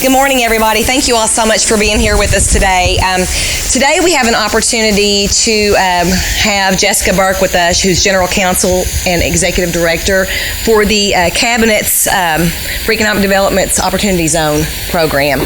Good morning, everybody. Thank you all so much for being here with us today. Today we have an opportunity to have Jessica Burke with us, who's General Counsel and Executive Director for the Cabinet's for Economic Development's Opportunity Zone program.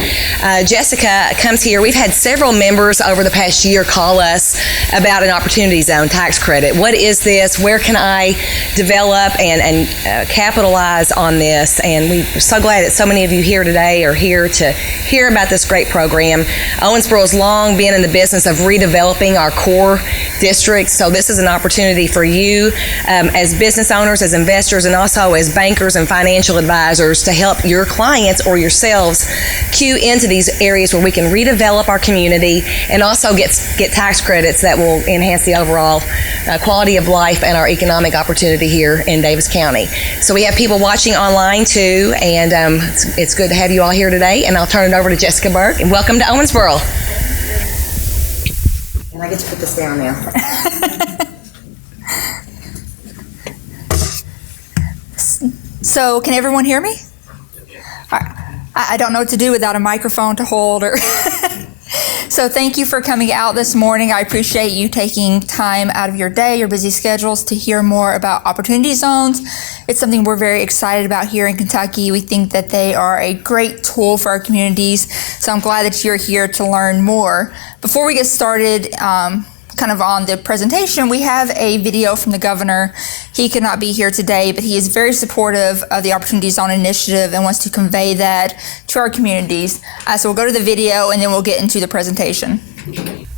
Jessica comes here. We've had several members over the past year call us about an Opportunity Zone tax credit. What is this? Where can I develop and capitalize on this? And we're so glad that so many of you here today are here to hear about this great program. Owensboro has long been in the business of redeveloping our core districts, so this is an opportunity for you as business owners, as investors, and also as bankers and financial advisors to help your clients or yourselves cue into these areas where we can redevelop our community and also get tax credits that will enhance the overall quality of life and our economic opportunity here in Davis County. So we have people watching online too, and it's good to have you all here today. And I'll turn it over to Jessica Burke, and welcome to Owensboro. And I get to put this down now. So, can everyone hear me? I don't know what to do without a microphone to hold. So thank you for coming out this morning. I appreciate you taking time out of your day, your busy schedules, to hear more about opportunity zones. It's something we're very excited about here in Kentucky. We think that they are a great tool for our communities. So I'm glad that you're here to learn more. Before we get started, kind of on the presentation, we have a video from the governor. He could not be here today, but he is very supportive of the Opportunity Zone initiative and wants to convey that to our communities. So we'll go to the video and then we'll get into the presentation.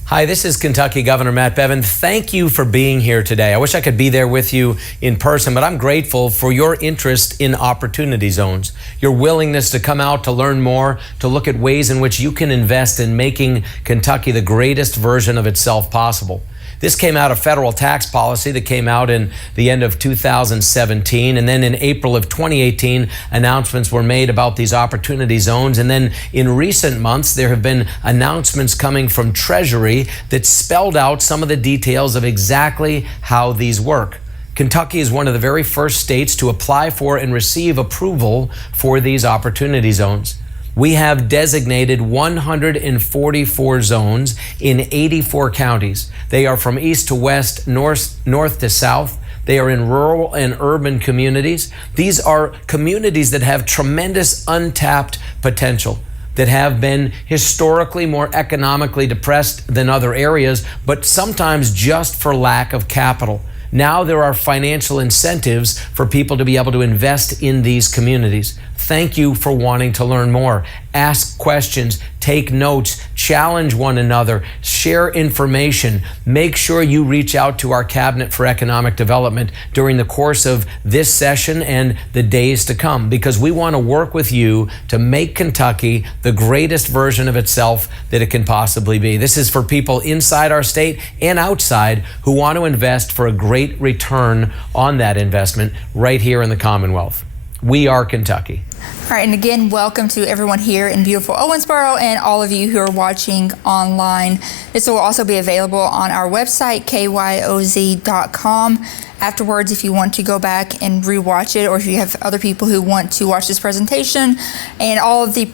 Hi, this is Kentucky Governor Matt Bevin. Thank you for being here today. I wish I could be there with you in person, but I'm grateful for your interest in opportunity zones, your willingness to come out to learn more, to look at ways in which you can invest in making Kentucky the greatest version of itself possible. This came out of federal tax policy that came out in the end of 2017. And then in April of 2018, announcements were made about these opportunity zones. And then in recent months, there have been announcements coming from Treasury that spelled out some of the details of exactly how these work. Kentucky is one of the very first states to apply for and receive approval for these opportunity zones. We have designated 144 zones in 84 counties. They are from east to west, north to south. They are in rural and urban communities. These are communities that have tremendous untapped potential, that have been historically more economically depressed than other areas, but sometimes just for lack of capital. Now there are financial incentives for people to be able to invest in these communities. Thank you for wanting to learn more. Ask questions, take notes, challenge one another, share information. Make sure you reach out to our Cabinet for Economic Development during the course of this session and the days to come, because we want to work with you to make Kentucky the greatest version of itself that it can possibly be. This is for people inside our state and outside who want to invest for a great return on that investment right here in the Commonwealth. We are Kentucky. All right, and again, welcome to everyone here in beautiful Owensboro and all of you who are watching online. This will also be available on our website, kyoz.com. Afterwards, if you want to go back and rewatch it, or if you have other people who want to watch this presentation, and all of the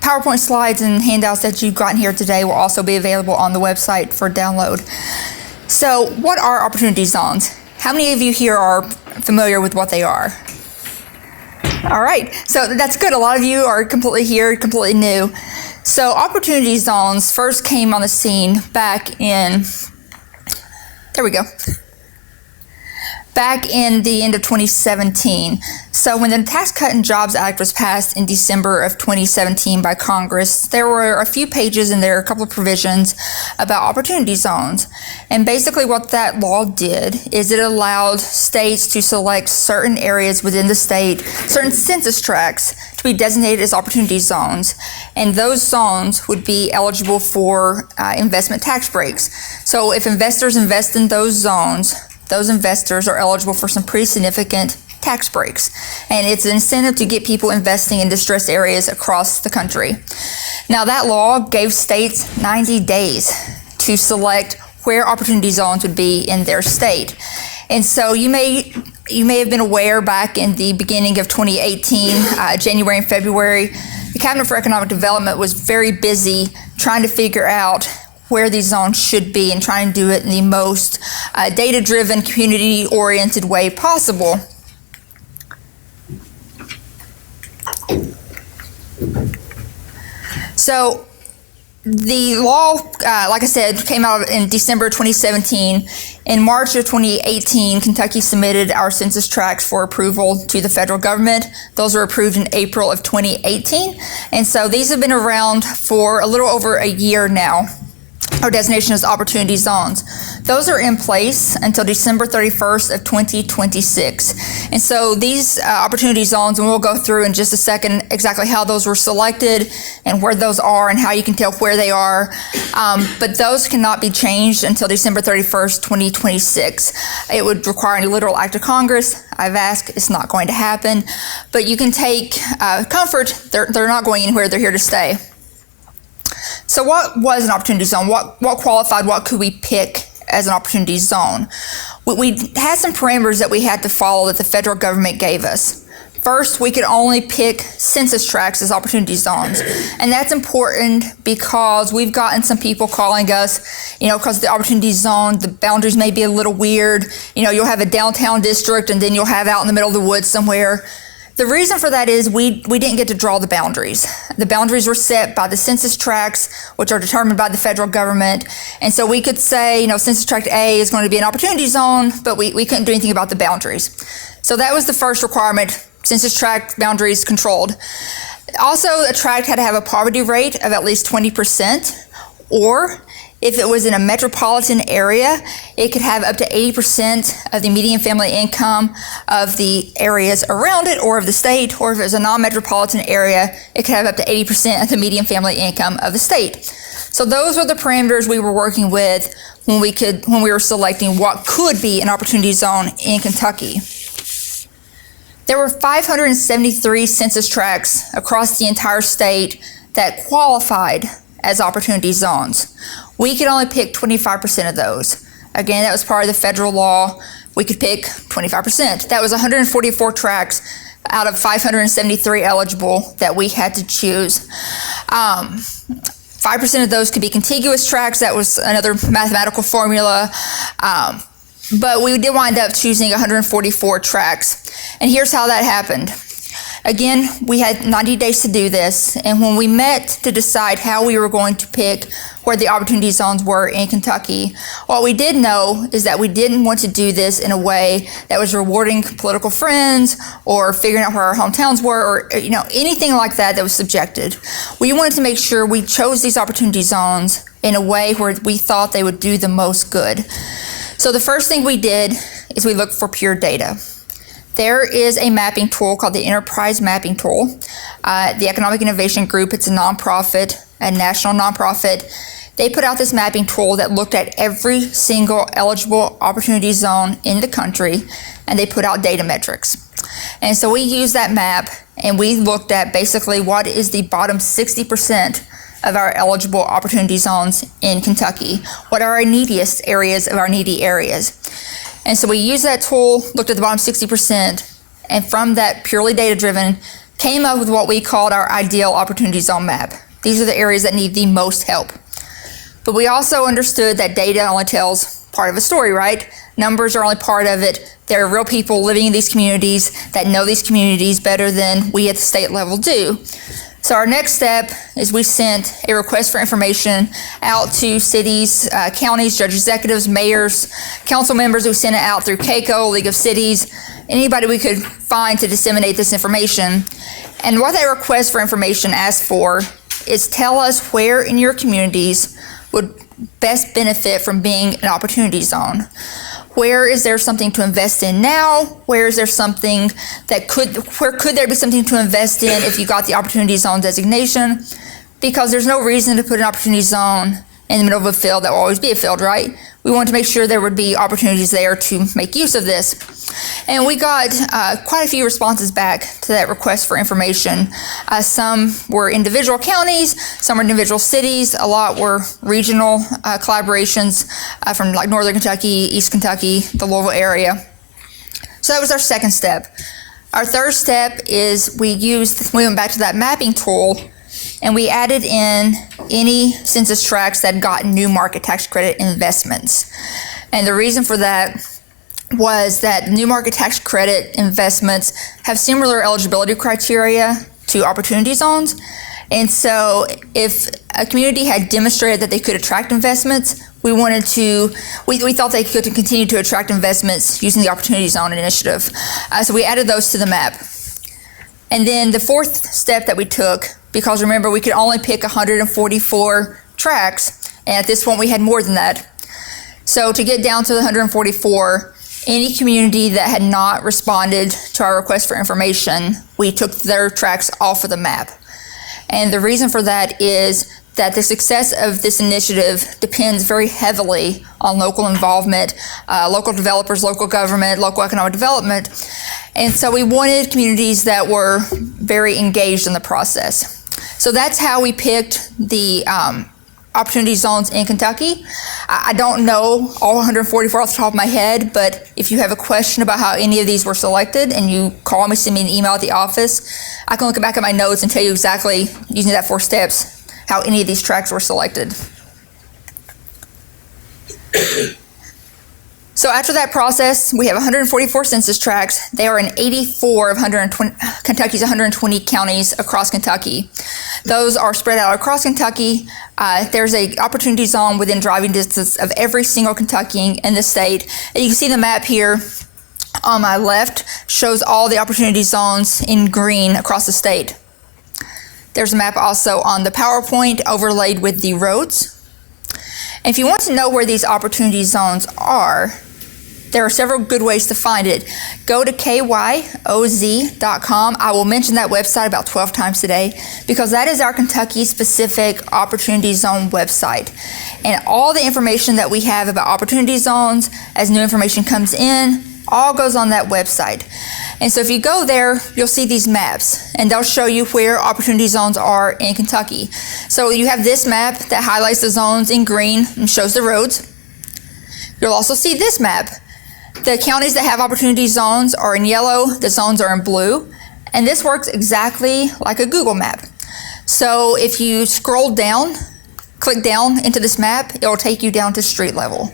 PowerPoint slides and handouts that you've gotten here today will also be available on the website for download. So, what are opportunity zones? How many of you here are familiar with what they are? All right, so that's good. A lot of you are completely here, completely new. So opportunity zones first came on the scene back in the end of 2017. So when the Tax Cut and Jobs Act was passed in December of 2017 by Congress, there were a few pages in there, a couple of provisions about opportunity zones. And basically what that law did is it allowed states to select certain areas within the state, certain census tracts, to be designated as opportunity zones. And those zones would be eligible for investment tax breaks. So if investors invest in those zones, those investors are eligible for some pretty significant tax breaks. And it's an incentive to get people investing in distressed areas across the country. Now that law gave states 90 days to select where opportunity zones would be in their state. And so you may have been aware back in the beginning of 2018, January and February, the Cabinet for Economic Development was very busy trying to figure out where these zones should be and trying to do it in the most data-driven, community-oriented way possible. So the law, like I said, came out in December 2017. In March of 2018, Kentucky submitted our census tracts for approval to the federal government. Those were approved in April of 2018. And so these have been around for a little over a year now. Our designation is opportunity zones. Those are in place until December 31st of 2026. And so these opportunity zones, and we'll go through in just a second exactly how those were selected and where those are and how you can tell where they are. But those cannot be changed until December 31st, 2026. It would require a literal act of Congress. I've asked, it's not going to happen. But you can take comfort, they're not going anywhere, they're here to stay. So what was an opportunity zone? What qualified? What could we pick as an opportunity zone? We had some parameters that we had to follow that the federal government gave us. First, we could only pick census tracts as opportunity zones. And that's important because we've gotten some people calling us, because the opportunity zone, the boundaries may be a little weird. You'll have a downtown district and then you'll have out in the middle of the woods somewhere. The reason for that is we didn't get to draw the boundaries. The boundaries were set by the census tracts, which are determined by the federal government. And so we could say, census tract A is going to be an opportunity zone, but we couldn't do anything about the boundaries. So that was the first requirement, census tract boundaries controlled. Also, a tract had to have a poverty rate of at least 20%, or if it was in a metropolitan area, it could have up to 80% of the median family income of the areas around it or of the state, or if it was a non-metropolitan area, it could have up to 80% of the median family income of the state. So those were the parameters we were working with when we were selecting what could be an opportunity zone in Kentucky. There were 573 census tracts across the entire state that qualified as opportunity zones. We could only pick 25% of those. Again, that was part of the federal law. We could pick 25%. That was 144 tracts out of 573 eligible that we had to choose. 5% of those could be contiguous tracts. That was another mathematical formula. But we did wind up choosing 144 tracts. And here's how that happened. Again, we had 90 days to do this, and when we met to decide how we were going to pick where the opportunity zones were in Kentucky, what we did know is that we didn't want to do this in a way that was rewarding political friends or figuring out where our hometowns were or anything like that was subjected. We wanted to make sure we chose these opportunity zones in a way where we thought they would do the most good. So the first thing we did is we looked for pure data. There is a mapping tool called the Enterprise Mapping Tool. The Economic Innovation Group, it's a nonprofit, a national nonprofit. They put out this mapping tool that looked at every single eligible opportunity zone in the country, and they put out data metrics. And so we used that map, and we looked at basically what is the bottom 60% of our eligible opportunity zones in Kentucky. What are our neediest areas of our needy areas? And so we used that tool, looked at the bottom 60%, and from that purely data-driven, came up with what we called our ideal opportunity zone map. These are the areas that need the most help. But we also understood that data only tells part of a story, right? Numbers are only part of it. There are real people living in these communities that know these communities better than we at the state level do. So our next step is we sent a request for information out to cities, counties, judge executives, mayors, council members. We sent it out through CAECO, League of Cities, anybody we could find to disseminate this information. And what that request for information asked for is tell us where in your communities would best benefit from being an opportunity zone. Where is there something to invest in now? Where is there something where could there be something to invest in if you got the opportunity zone designation? Because there's no reason to put an opportunity zone in the middle of a field that will always be a field, right? We wanted to make sure there would be opportunities there to make use of this. And we got quite a few responses back to that request for information. Some were individual counties, some were individual cities, a lot were regional collaborations from Northern Kentucky, East Kentucky, the Louisville area. So that was our second step. Our third step is we went back to that mapping tool and we added in any census tracts that got new market tax credit investments. And the reason for that was that new market tax credit investments have similar eligibility criteria to opportunity zones. And so if a community had demonstrated that they could attract investments, we thought they could continue to attract investments using the Opportunity Zone initiative. So we added those to the map. And then the fourth step that we took, because remember, we could only pick 144 tracts, and at this point we had more than that. So to get down to the 144, any community that had not responded to our request for information, we took their tracts off of the map. And the reason for that is that the success of this initiative depends very heavily on local involvement, local developers, local government, local economic development. And so we wanted communities that were very engaged in the process. So that's how we picked the opportunity zones in Kentucky. I don't know all 144 off the top of my head, but if you have a question about how any of these were selected and you call me, send me an email at the office, I can look back at my notes and tell you exactly, using that 4 steps, how any of these tracts were selected. So after that process, we have 144 census tracts. They are in 84 of Kentucky's 120 counties across Kentucky. Those are spread out across Kentucky. There's an opportunity zone within driving distance of every single Kentuckian in the state. And you can see the map here on my left shows all the opportunity zones in green across the state. There's a map also on the PowerPoint overlaid with the roads. And if you want to know where these opportunity zones are, there are several good ways to find it. Go to kyoz.com. I will mention that website about 12 times today because that is our Kentucky-specific Opportunity Zone website. And all the information that we have about Opportunity Zones, as new information comes in, all goes on that website. And so if you go there, you'll see these maps, and they'll show you where Opportunity Zones are in Kentucky. So you have this map that highlights the zones in green and shows the roads. You'll also see this map. The counties that have opportunity zones are in yellow, the zones are in blue, and this works exactly like a Google map. So if you scroll down, click down into this map, it will take you down to street level.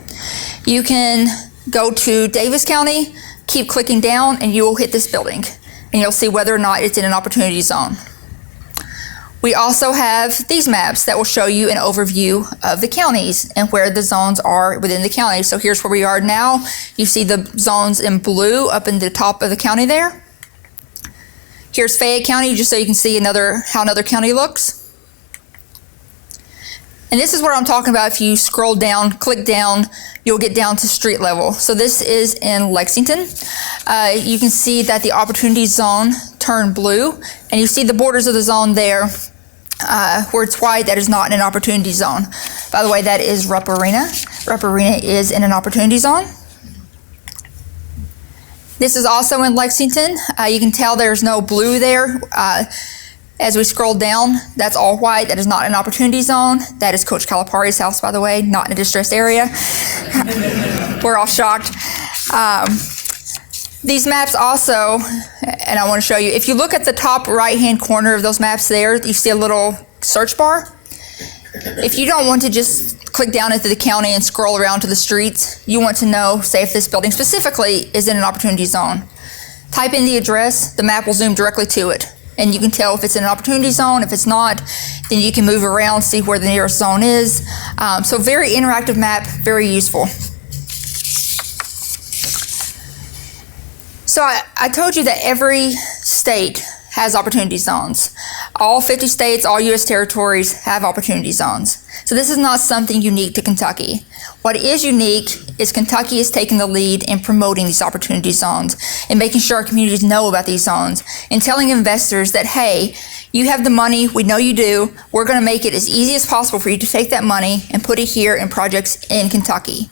You can go to Davis County, keep clicking down, and you will hit this building, and you'll see whether or not it's in an opportunity zone. We also have these maps that will show you an overview of the counties and where the zones are within the county. So here's where we are now. You see the zones in blue up in the top of the county there. Here's Fayette County, just so you can see how another county looks. And this is what I'm talking about. If you scroll down, click down, you'll get down to street level. So this is in Lexington. You can see that the opportunity zone turned blue, and you see the borders of the zone there. Where it's white, that is not in an opportunity zone. By the way, that is Rupp Arena. Rupp Arena is in an opportunity zone. This is also in Lexington. You can tell there's no blue there. As we scroll down, that's all white. That is not an opportunity zone. That is Coach Calipari's house, by the way, not in a distressed area. We're all shocked. These maps also, and I want to show you, if you look at the top right-hand corner of those maps there, you see a little search bar. If you don't want to just click down into the county and scroll around to the streets, you want to know, say, if this building specifically is in an opportunity zone. Type in the address, the map will zoom directly to it, and you can tell if it's in an opportunity zone. If it's not, then you can move around, see where the nearest zone is. So very interactive map, very useful. So I told you that every state has opportunity zones. All 50 states, all U.S. territories have opportunity zones. So this is not something unique to Kentucky. What is unique is Kentucky is taking the lead in promoting these opportunity zones and making sure our communities know about these zones and telling investors that, hey, You have the money, we know you do. We're going to make it as easy as possible for you to take that money and put it here in projects in Kentucky.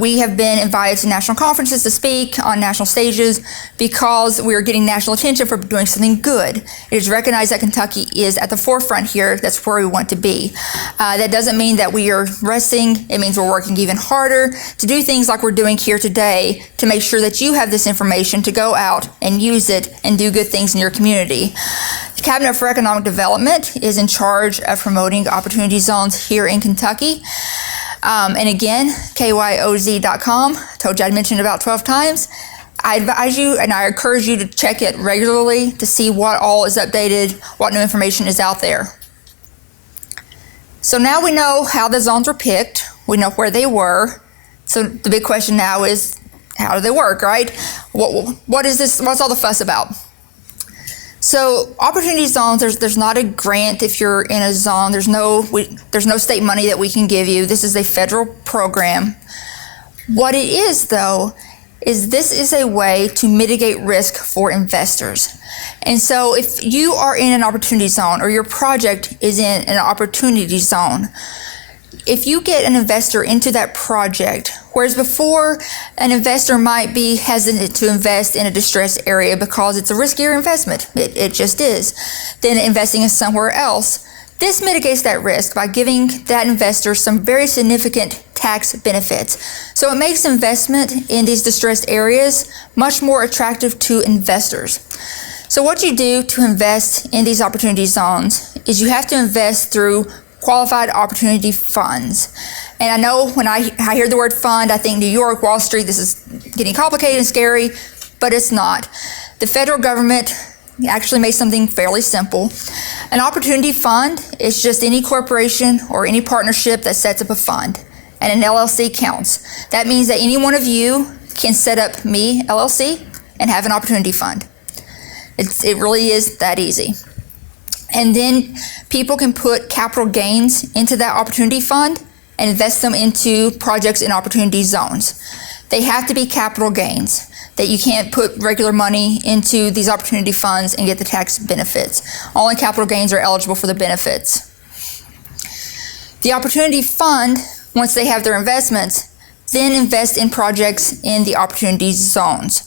We have been invited to national conferences to speak on national stages because we are getting national attention for doing something good. It is recognized that Kentucky is at the forefront here. That's where we want to be. That doesn't mean that we are resting. It means we're working even harder to do things like we're doing here today to make sure that you have this information to go out and use it and do good things in your community. The Cabinet for Economic Development is in charge of promoting opportunity zones here in Kentucky. And again, kyoz.com, told you I'd mentioned it about 12 times. I advise you and I encourage you to check it regularly to see what all is updated, what new information is out there. So now we know how the zones were picked. We know where they were. So the big question now is, how do they work, right? What is this? What's all the fuss about? So opportunity zones, there's not a grant if you're in a zone. There's no state money that we can give you. This is a federal program. What it is, though, is this is a way to mitigate risk for investors. And so if you are in an opportunity zone or your project is in an opportunity zone, if you get an investor into that project, whereas before an investor might be hesitant to invest in a distressed area because it's a riskier investment, it just is, than investing in somewhere else, this mitigates that risk by giving that investor some very significant tax benefits. So it makes investment in these distressed areas much more attractive to investors. So what you do to invest in these opportunity zones is you have to invest through qualified opportunity funds. And I know when I hear the word fund, I think New York, Wall Street, this is getting complicated and scary, but it's not. The federal government actually made something fairly simple. An opportunity fund is just any corporation or any partnership that sets up a fund, and an LLC counts. That means that any one of you can set up Me, LLC, and have an opportunity fund. It really is that easy. And then people can put capital gains into that opportunity fund and invest them into projects in opportunity zones. They have to be capital gains, that you can't put regular money into these opportunity funds and get the tax benefits. Only capital gains are eligible for the benefits. The opportunity fund, once they have their investments, then invest in projects in the opportunity zones.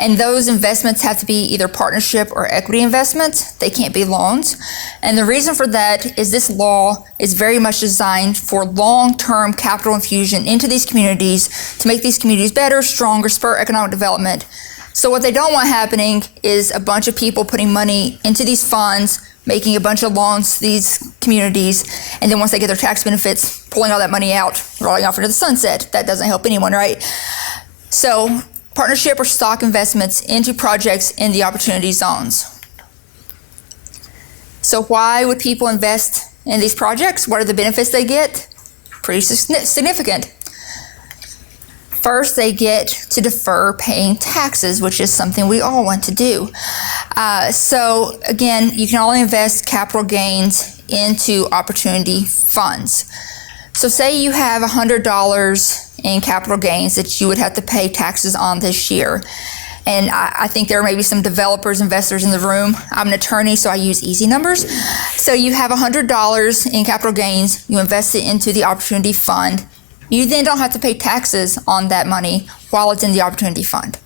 And those investments have to be either partnership or equity investments. They can't be loans. And the reason for that is this law is very much designed for long-term capital infusion into these communities to make these communities better, stronger, spur economic development. So what they don't want happening is a bunch of people putting money into these funds, making a bunch of loans to these communities, and then once they get their tax benefits, pulling all that money out, rolling off into the sunset. That doesn't help anyone, right? So partnership or stock investments into projects in the opportunity zones. So why would people invest in these projects? What are the benefits they get? Pretty significant. First, they get to defer paying taxes, which is something we all want to do. So again, you can only invest capital gains into opportunity funds. So say you have $100 in capital gains that you would have to pay taxes on this year. And I think there may be some developers, investors in the room. I'm an attorney, so I use easy numbers. So you have $100 in capital gains, you invest it into the opportunity fund. You then don't have to pay taxes on that money while it's in the opportunity fund.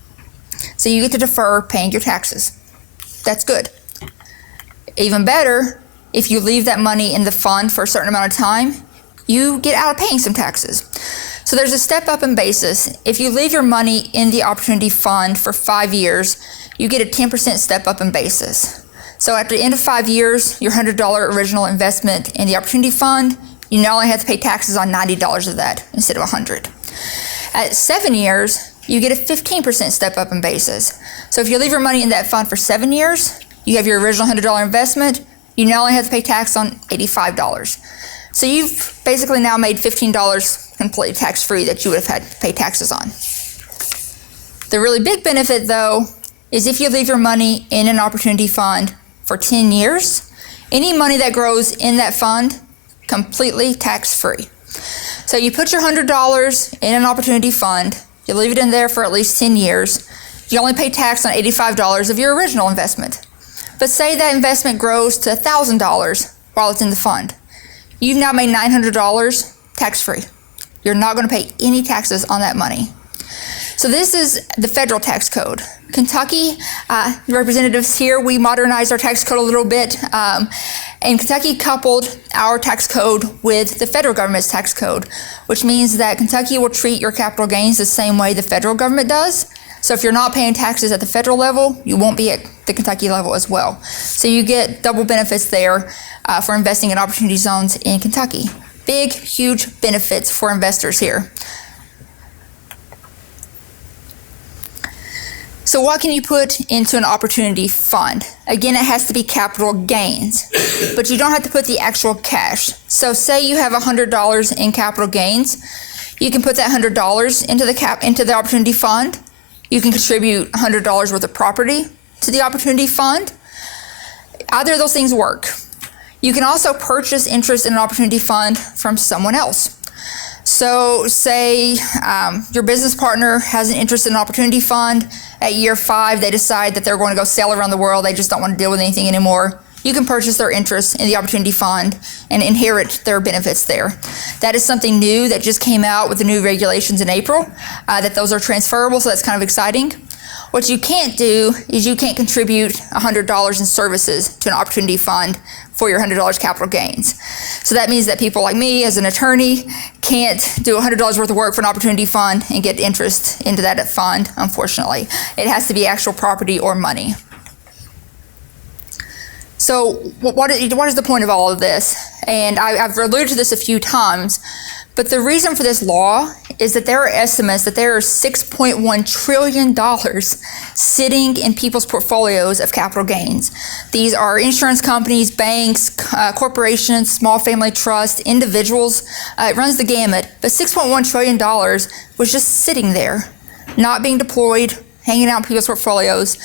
So you get to defer paying your taxes. That's good. Even better, if you leave that money in the fund for a certain amount of time, you get out of paying some taxes. So there's a step up in basis. If you leave your money in the opportunity fund for 5 years, you get a 10% step up in basis. So at the end of 5 years, your $100 original investment in the opportunity fund, you now only have to pay taxes on $90 of that instead of $100. At 7 years, you get a 15% step up in basis. So if you leave your money in that fund for 7 years, you have your original $100 investment, you now only have to pay tax on $85. So you've basically now made $15 completely tax-free that you would have had to pay taxes on. The really big benefit, though, is if you leave your money in an opportunity fund for 10 years, any money that grows in that fund, completely tax-free. So you put your $100 in an opportunity fund, you leave it in there for at least 10 years, you only pay tax on $85 of your original investment. But say that investment grows to $1,000 while it's in the fund. You've now made $900 tax-free. You're not going to pay any taxes on that money. So this is the federal tax code. Kentucky, representatives here, we modernized our tax code a little bit, and Kentucky coupled our tax code with the federal government's tax code, which means that Kentucky will treat your capital gains the same way the federal government does. So if you're not paying taxes at the federal level, you won't be at the Kentucky level as well. So you get double benefits there for investing in opportunity zones in Kentucky. Big, huge benefits for investors here. So what can you put into an opportunity fund? Again, it has to be capital gains, but you don't have to put the actual cash. So say you have $100 in capital gains, you can put that $100 into the opportunity fund. You can contribute $100 worth of property to the opportunity fund. Either of those things work. You can also purchase interest in an opportunity fund from someone else. So say your business partner has an interest in an opportunity fund. At year 5, they decide that they're going to go sail around the world. They just don't want to deal with anything anymore. You can purchase their interest in the opportunity fund and inherit their benefits there. That is something new that just came out with the new regulations in April, that those are transferable, so that's kind of exciting. What you can't do is you can't contribute $100 in services to an opportunity fund for your $100 capital gains. So that means that people like me as an attorney can't do $100 worth of work for an opportunity fund and get interest into that fund, unfortunately. It has to be actual property or money. So what is the point of all of this? And I've alluded to this a few times, but the reason for this law is that there are estimates that there are $6.1 trillion sitting in people's portfolios of capital gains. These are insurance companies, banks, corporations, small family trusts, individuals. It runs the gamut. But $6.1 trillion was just sitting there, not being deployed, hanging out in people's portfolios.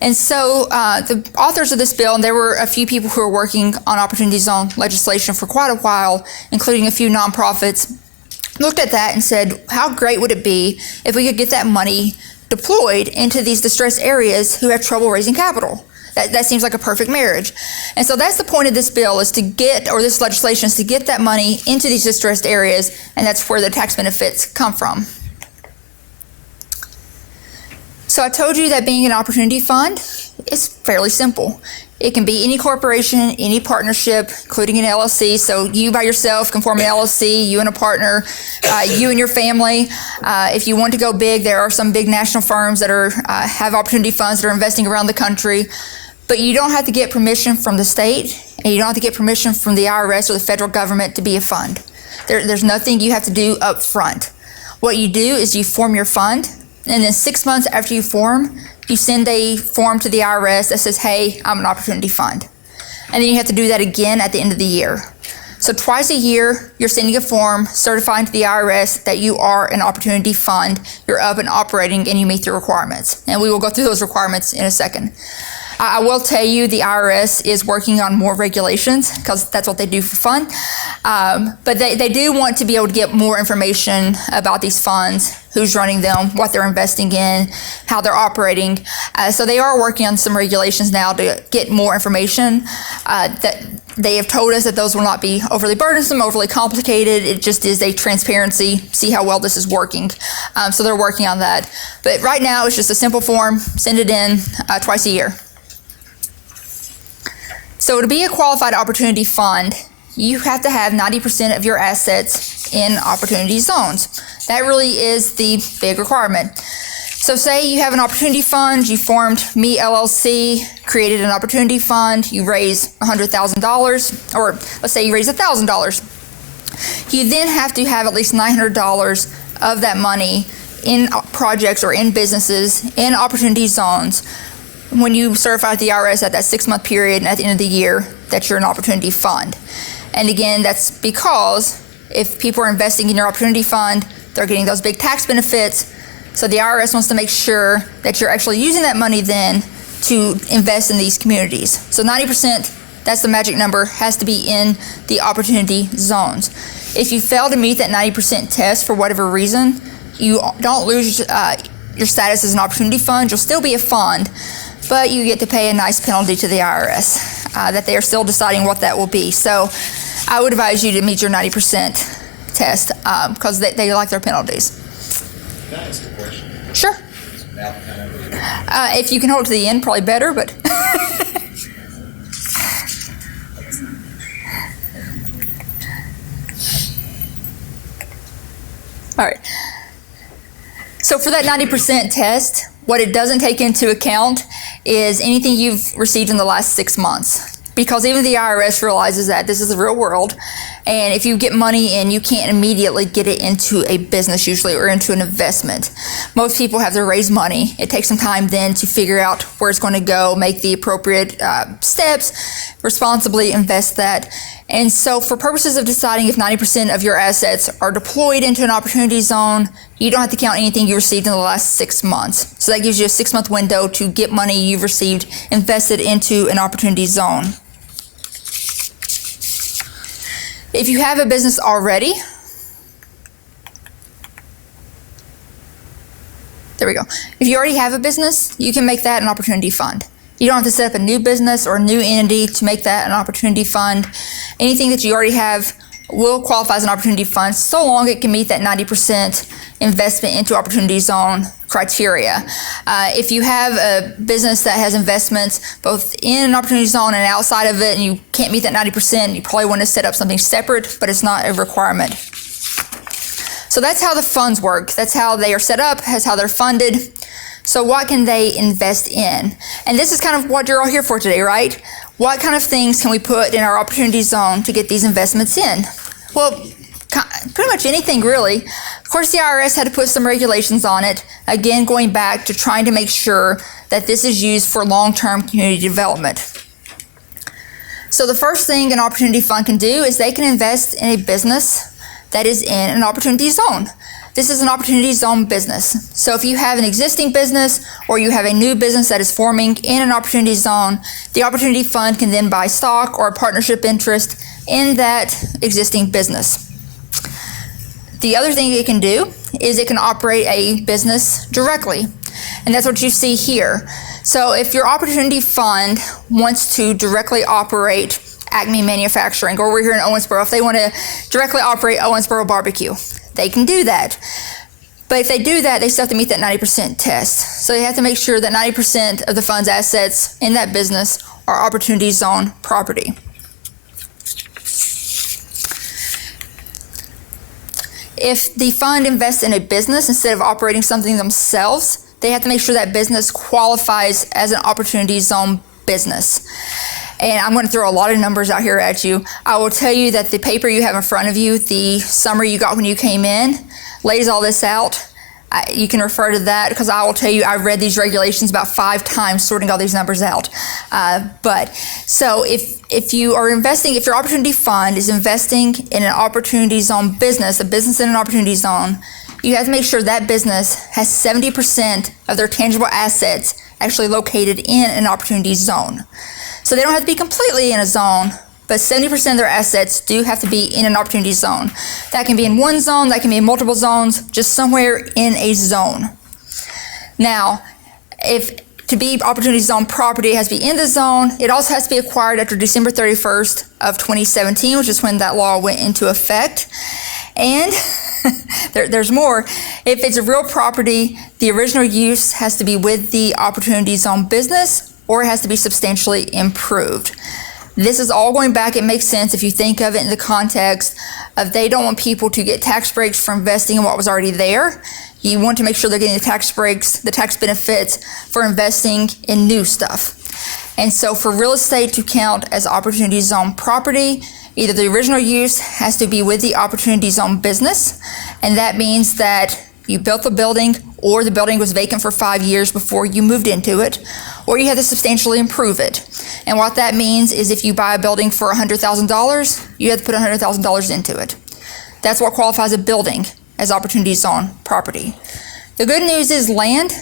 And so the authors of this bill, and there were a few people who were working on opportunity zone legislation for quite a while, including a few nonprofits, looked at that and said, how great would it be if we could get that money deployed into these distressed areas who have trouble raising capital? That seems like a perfect marriage. And so that's the point of this bill, is to get, or this legislation is to get that money into these distressed areas, and that's where the tax benefits come from. So I told you that being an opportunity fund is fairly simple. It can be any corporation, any partnership, including an LLC. So you by yourself can form an LLC, you and a partner, you and your family. If you want to go big, there are some big national firms that have opportunity funds that are investing around the country. But you don't have to get permission from the state, and you don't have to get permission from the IRS or the federal government to be a fund. There's nothing you have to do up front. What you do is you form your fund, and then 6 months after you form, you send a form to the IRS that says, hey, I'm an opportunity fund. And then you have to do that again at the end of the year. So twice a year, you're sending a form certifying to the IRS that you are an opportunity fund, you're up and operating, and you meet the requirements. And we will go through those requirements in a second. I will tell you the IRS is working on more regulations because that's what they do for fun. But they do want to be able to get more information about these funds, who's running them, what they're investing in, how they're operating. So they are working on some regulations now to get more information. That they have told us that those will not be overly burdensome, overly complicated. It just is a transparency, see how well this is working. So they're working on that. But right now it's just a simple form, send it in twice a year. So to be a qualified opportunity fund, you have to have 90% of your assets in opportunity zones. That really is the big requirement. So say you have an opportunity fund, you formed Me LLC, created an opportunity fund, you raise $100,000, or let's say you raise $1,000. You then have to have at least $900 of that money in projects or in businesses in opportunity zones when you certify the IRS at that 6 month period and at the end of the year that you're an opportunity fund. And again, that's because if people are investing in your opportunity fund, they're getting those big tax benefits. So the IRS wants to make sure that you're actually using that money then to invest in these communities. So 90%, that's the magic number, has to be in the opportunity zones. If you fail to meet that 90% test for whatever reason, you don't lose your status as an opportunity fund. You'll still be a fund. but you get to pay a nice penalty to the IRS that they are still deciding what that will be. So I would advise you to meet your 90% test because they like their penalties. Can I ask a question? Sure. If you can hold it to the end, probably better, but. All right. So for that 90% test, what it doesn't take into account is anything you've received in the last 6 months. Because even the IRS realizes that this is the real world, and if you get money in, you can't immediately get it into a business usually or into an investment. Most people have to raise money. It takes some time then to figure out where it's going to go, make the appropriate steps, responsibly invest that. And so for purposes of deciding if 90% of your assets are deployed into an opportunity zone, you don't have to count anything you received in the last 6 months. So that gives you a 6-month window to get money you've received invested into an opportunity zone. If you have a business already, there we go. If you already have a business, you can make that an opportunity fund. You don't have to set up a new business or a new entity to make that an opportunity fund. Anything that you already have will qualify as an opportunity fund so long it can meet that 90% investment into opportunity zone criteria. If you have a business that has investments both in an opportunity zone and outside of it and you can't meet that 90%, you probably want to set up something separate, but it's not a requirement. So that's how the funds work. That's how they are set up, that's how they're funded. So what can they invest in? And this is kind of what you're all here for today, right? What kind of things can we put in our opportunity zone to get these investments in? Well, pretty much anything really. Of course, the IRS had to put some regulations on it, again, going back to trying to make sure that this is used for long-term community development. So the first thing an opportunity fund can do is they can invest in a business that is in an opportunity zone. This is an opportunity zone business. So if you have an existing business or you have a new business that is forming in an opportunity zone, the opportunity fund can then buy stock or a partnership interest in that existing business. The other thing it can do is it can operate a business directly. And that's what you see here. So if your opportunity fund wants to directly operate Acme Manufacturing, or we're here in Owensboro, if they want to directly operate Owensboro Barbecue, they can do that. But if they do that, they still have to meet that 90% test. So they have to make sure that 90% of the fund's assets in that business are opportunity zone property. If the fund invests in a business instead of operating something themselves, they have to make sure that business qualifies as an opportunity zone business. And I'm going to throw a lot of numbers out here at you. I will tell you that the paper you have in front of you, the summary you got when you came in, lays all this out. You can refer to that because I will tell you I've read these regulations about 5 times sorting all these numbers out. So if you are investing, if your opportunity fund is investing in an opportunity zone business, a business in an opportunity zone, you have to make sure that business has 70% of their tangible assets actually located in an opportunity zone. So they don't have to be completely in a zone, but 70% of their assets do have to be in an opportunity zone. That can be in one zone, that can be in multiple zones, just somewhere in a zone. Now, if to be opportunity zone property, it has to be in the zone. It also has to be acquired after December 31st of 2017, which is when that law went into effect. And there's more. If it's a real property, the original use has to be with the opportunity zone business, or it has to be substantially improved. This is all going back. It makes sense if you think of it in the context of they don't want people to get tax breaks for investing in what was already there. You want to make sure they're getting the tax breaks, the tax benefits for investing in new stuff. And so for real estate to count as opportunity zone property, either the original use has to be with the opportunity zone business, and that means that you built the building or the building was vacant for 5 years before you moved into it, or you have to substantially improve it. And what that means is if you buy a building for $100,000, you have to put $100,000 into it. That's what qualifies a building as opportunity zone property. The good news is land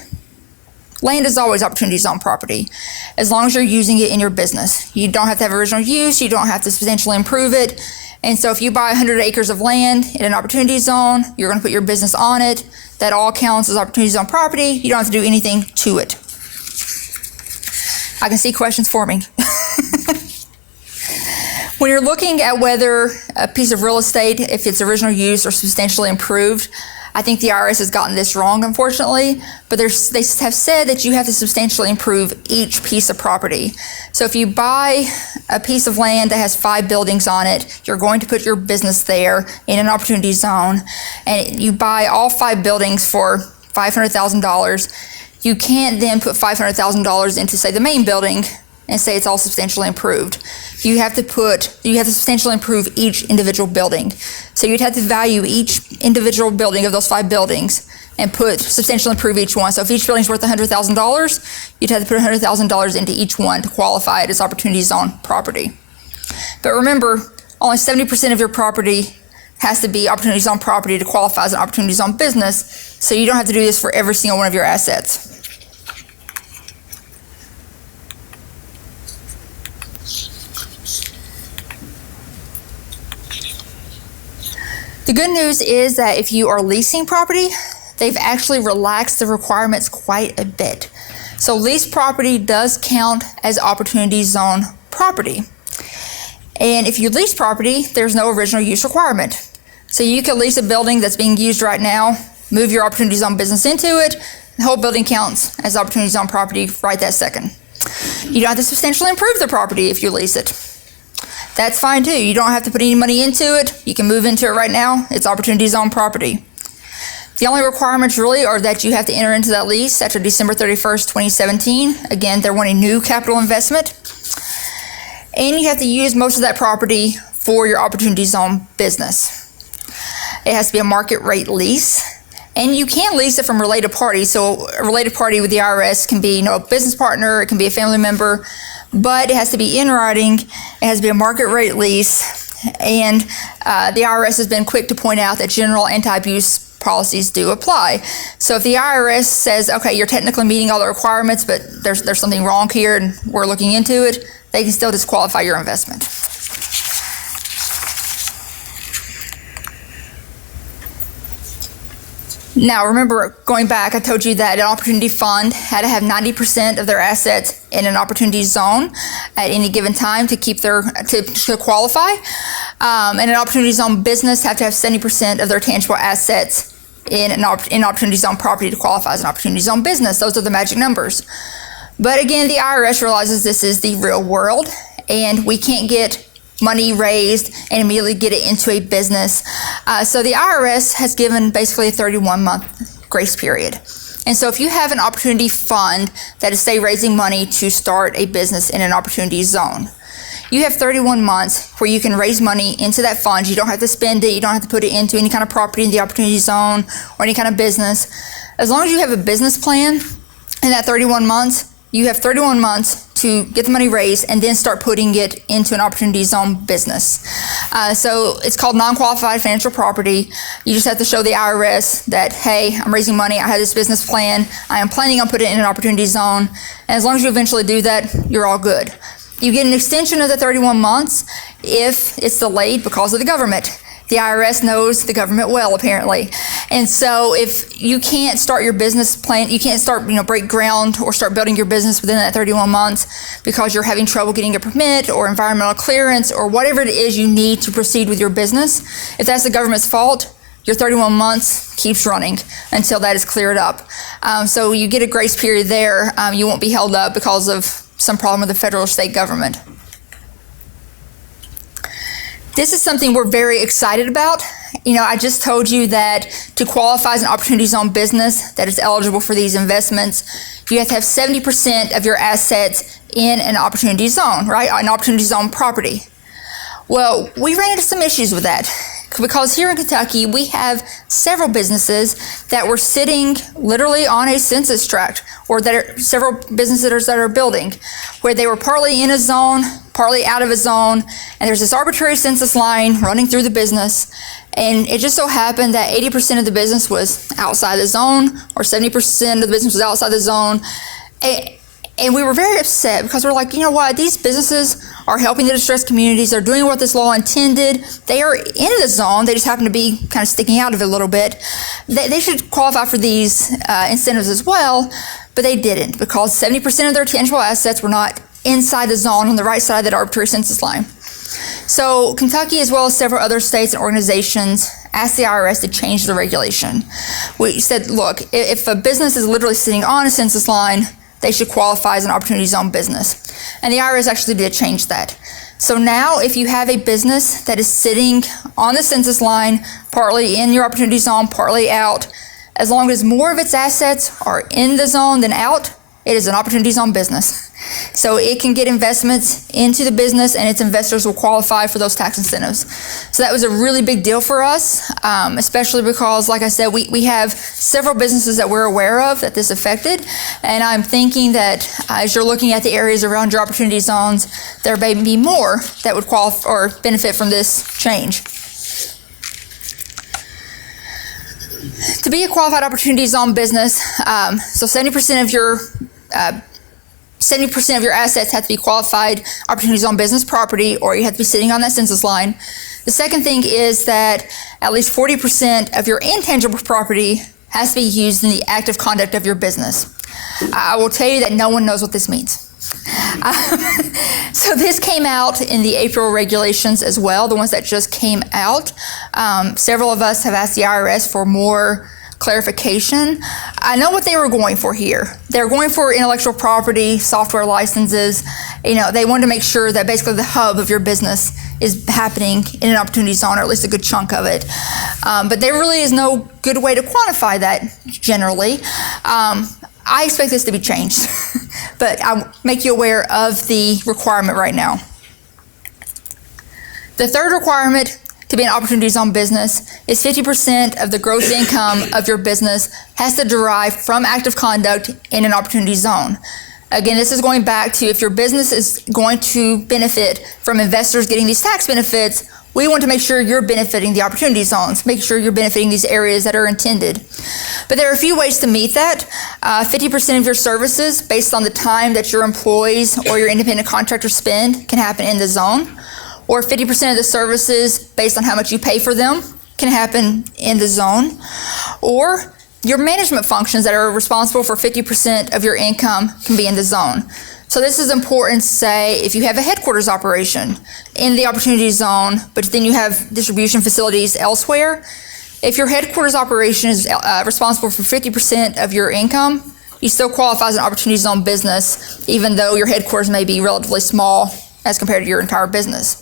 is always opportunity zone property, as long as you're using it in your business. You don't have to have original use, you don't have to substantially improve it. And so if you buy 100 acres of land in an opportunity zone, you're going to put your business on it. That all counts as opportunity zone property. You don't have to do anything to it. I can see questions forming. When you're looking at whether a piece of real estate, if its original use or substantially improved, I think the IRS has gotten this wrong, unfortunately, but they have said that you have to substantially improve each piece of property. So if you buy a piece of land that has 5 buildings on it, you're going to put your business there in an opportunity zone, and you buy all 5 buildings for $500,000, you can't then put $500,000 into, say, the main building and say it's all substantially improved. You have to substantially improve each individual building. So you'd have to value each individual building of those 5 buildings and put substantially improve each one. So if each building's worth $100,000, you'd have to put $100,000 into each one to qualify it as opportunity zone property. But remember, only 70% of your property has to be opportunity zone property to qualify as an opportunity zone business. So you don't have to do this for every single one of your assets. The good news is that if you are leasing property, they've actually relaxed the requirements quite a bit. So leased property does count as opportunity zone property. And if you lease property, there's no original use requirement. So you can lease a building that's being used right now, move your opportunity zone business into it, the whole building counts as opportunity zone property right that second. You don't have to substantially improve the property if you lease it. That's fine too. You don't have to put any money into it. You can move into it right now. It's opportunity zone property. The only requirements really are that you have to enter into that lease after December 31st, 2017. Again, they're wanting new capital investment. And you have to use most of that property for your opportunity zone business. It has to be a market rate lease. And you can lease it from related parties. So a related party with the IRS can be, a business partner, it can be a family member, but it has to be in writing, it has to be a market rate lease, and the IRS has been quick to point out that general anti-abuse policies do apply. So if the IRS says, okay, you're technically meeting all the requirements, but there's something wrong here and we're looking into it, they can still disqualify your investment. Now, remember, going back, I told you that an opportunity fund had to have 90% of their assets in an opportunity zone at any given time to keep to qualify. And an opportunity zone business have to have 70% of their tangible assets in opportunity zone property to qualify as an opportunity zone business. Those are the magic numbers. But again, the IRS realizes this is the real world, and we can't get money raised and immediately get it into a business. So the IRS has given basically a 31-month grace period. And so if you have an opportunity fund that is, say, raising money to start a business in an opportunity zone, you have 31 months where you can raise money into that fund. You don't have to spend it. You don't have to put it into any kind of property in the opportunity zone or any kind of business. As long as you have a business plan in that 31 months, you have 31 months to get the money raised and then start putting it into an opportunity zone business. So it's called non-qualified financial property. You just have to show the IRS that, hey, I'm raising money, I have this business plan, I am planning on putting it in an opportunity zone. And as long as you eventually do that, you're all good. You get an extension of the 31 months if it's delayed because of the government. The IRS knows the government well, apparently. And so if you can't start your business plan, you can't start, break ground or start building your business within that 31 months because you're having trouble getting a permit or environmental clearance or whatever it is you need to proceed with your business, if that's the government's fault, your 31 months keeps running until that is cleared up. So you get a grace period there. You won't be held up because of some problem with the federal or state government. This is something we're very excited about. I just told you that to qualify as an opportunity zone business that is eligible for these investments, you have to have 70% of your assets in an opportunity zone, right? An opportunity zone property. Well, we ran into some issues with that because here in Kentucky, we have several businesses that were sitting literally on a census tract, or that are several businesses that are building, where they were partly in a zone, partly out of a zone, and there's this arbitrary census line running through the business. And it just so happened that 80% of the business was outside the zone, or 70% of the business was outside the zone. And we were very upset because we're like, you know what? These businesses are helping the distressed communities. They're doing what this law intended. They are in the zone. They just happen to be kind of sticking out of it a little bit. They should qualify for these incentives as well. but they didn't because 70% of their tangible assets were not inside the zone on the right side of that arbitrary census line. So Kentucky, as well as several other states and organizations, asked the IRS to change the regulation. We said, look, if a business is literally sitting on a census line, they should qualify as an opportunity zone business. And the IRS actually did change that. So now if you have a business that is sitting on the census line, partly in your opportunity zone, partly out, as long as more of its assets are in the zone than out, it is an opportunity zone business. So it can get investments into the business and its investors will qualify for those tax incentives. So that was a really big deal for us, especially because, like I said, we have several businesses that we're aware of that this affected. And I'm thinking that as you're looking at the areas around your opportunity zones, there may be more that would qualify or benefit from this change. To be a qualified opportunity zone business, so 70% of your 70% of your assets have to be qualified opportunity zone business property, or you have to be sitting on that census line. The second thing is that at least 40% of your intangible property has to be used in the active conduct of your business. I will tell you that no one knows what this means. So this came out in the April regulations as well, the ones that just came out. Several of us have asked the IRS for more clarification. I know what they were going for here. They were going for intellectual property, software licenses. You know, they wanted to make sure that basically the hub of your business is happening in an opportunity zone, or at least a good chunk of it. But there really is no good way to quantify that generally. I expect this to be changed, but I'll make you aware of the requirement right now. The third requirement to be an opportunity zone business is 50% of the gross income of your business has to derive from active conduct in an opportunity zone. Again, this is going back to if your business is going to benefit from investors getting these tax benefits, we want to make sure you're benefiting the opportunity zones, make sure you're benefiting these areas that are intended. But there are a few ways to meet that. 50% of your services based on the time that your employees or your independent contractor spend can happen in the zone. Or 50% of the services based on how much you pay for them can happen in the zone. Or your management functions that are responsible for 50% of your income can be in the zone. So this is important, say, if you have a headquarters operation in the opportunity zone, but then you have distribution facilities elsewhere. If your headquarters operation is responsible for 50% of your income, you still qualify as an opportunity zone business, even though your headquarters may be relatively small as compared to your entire business.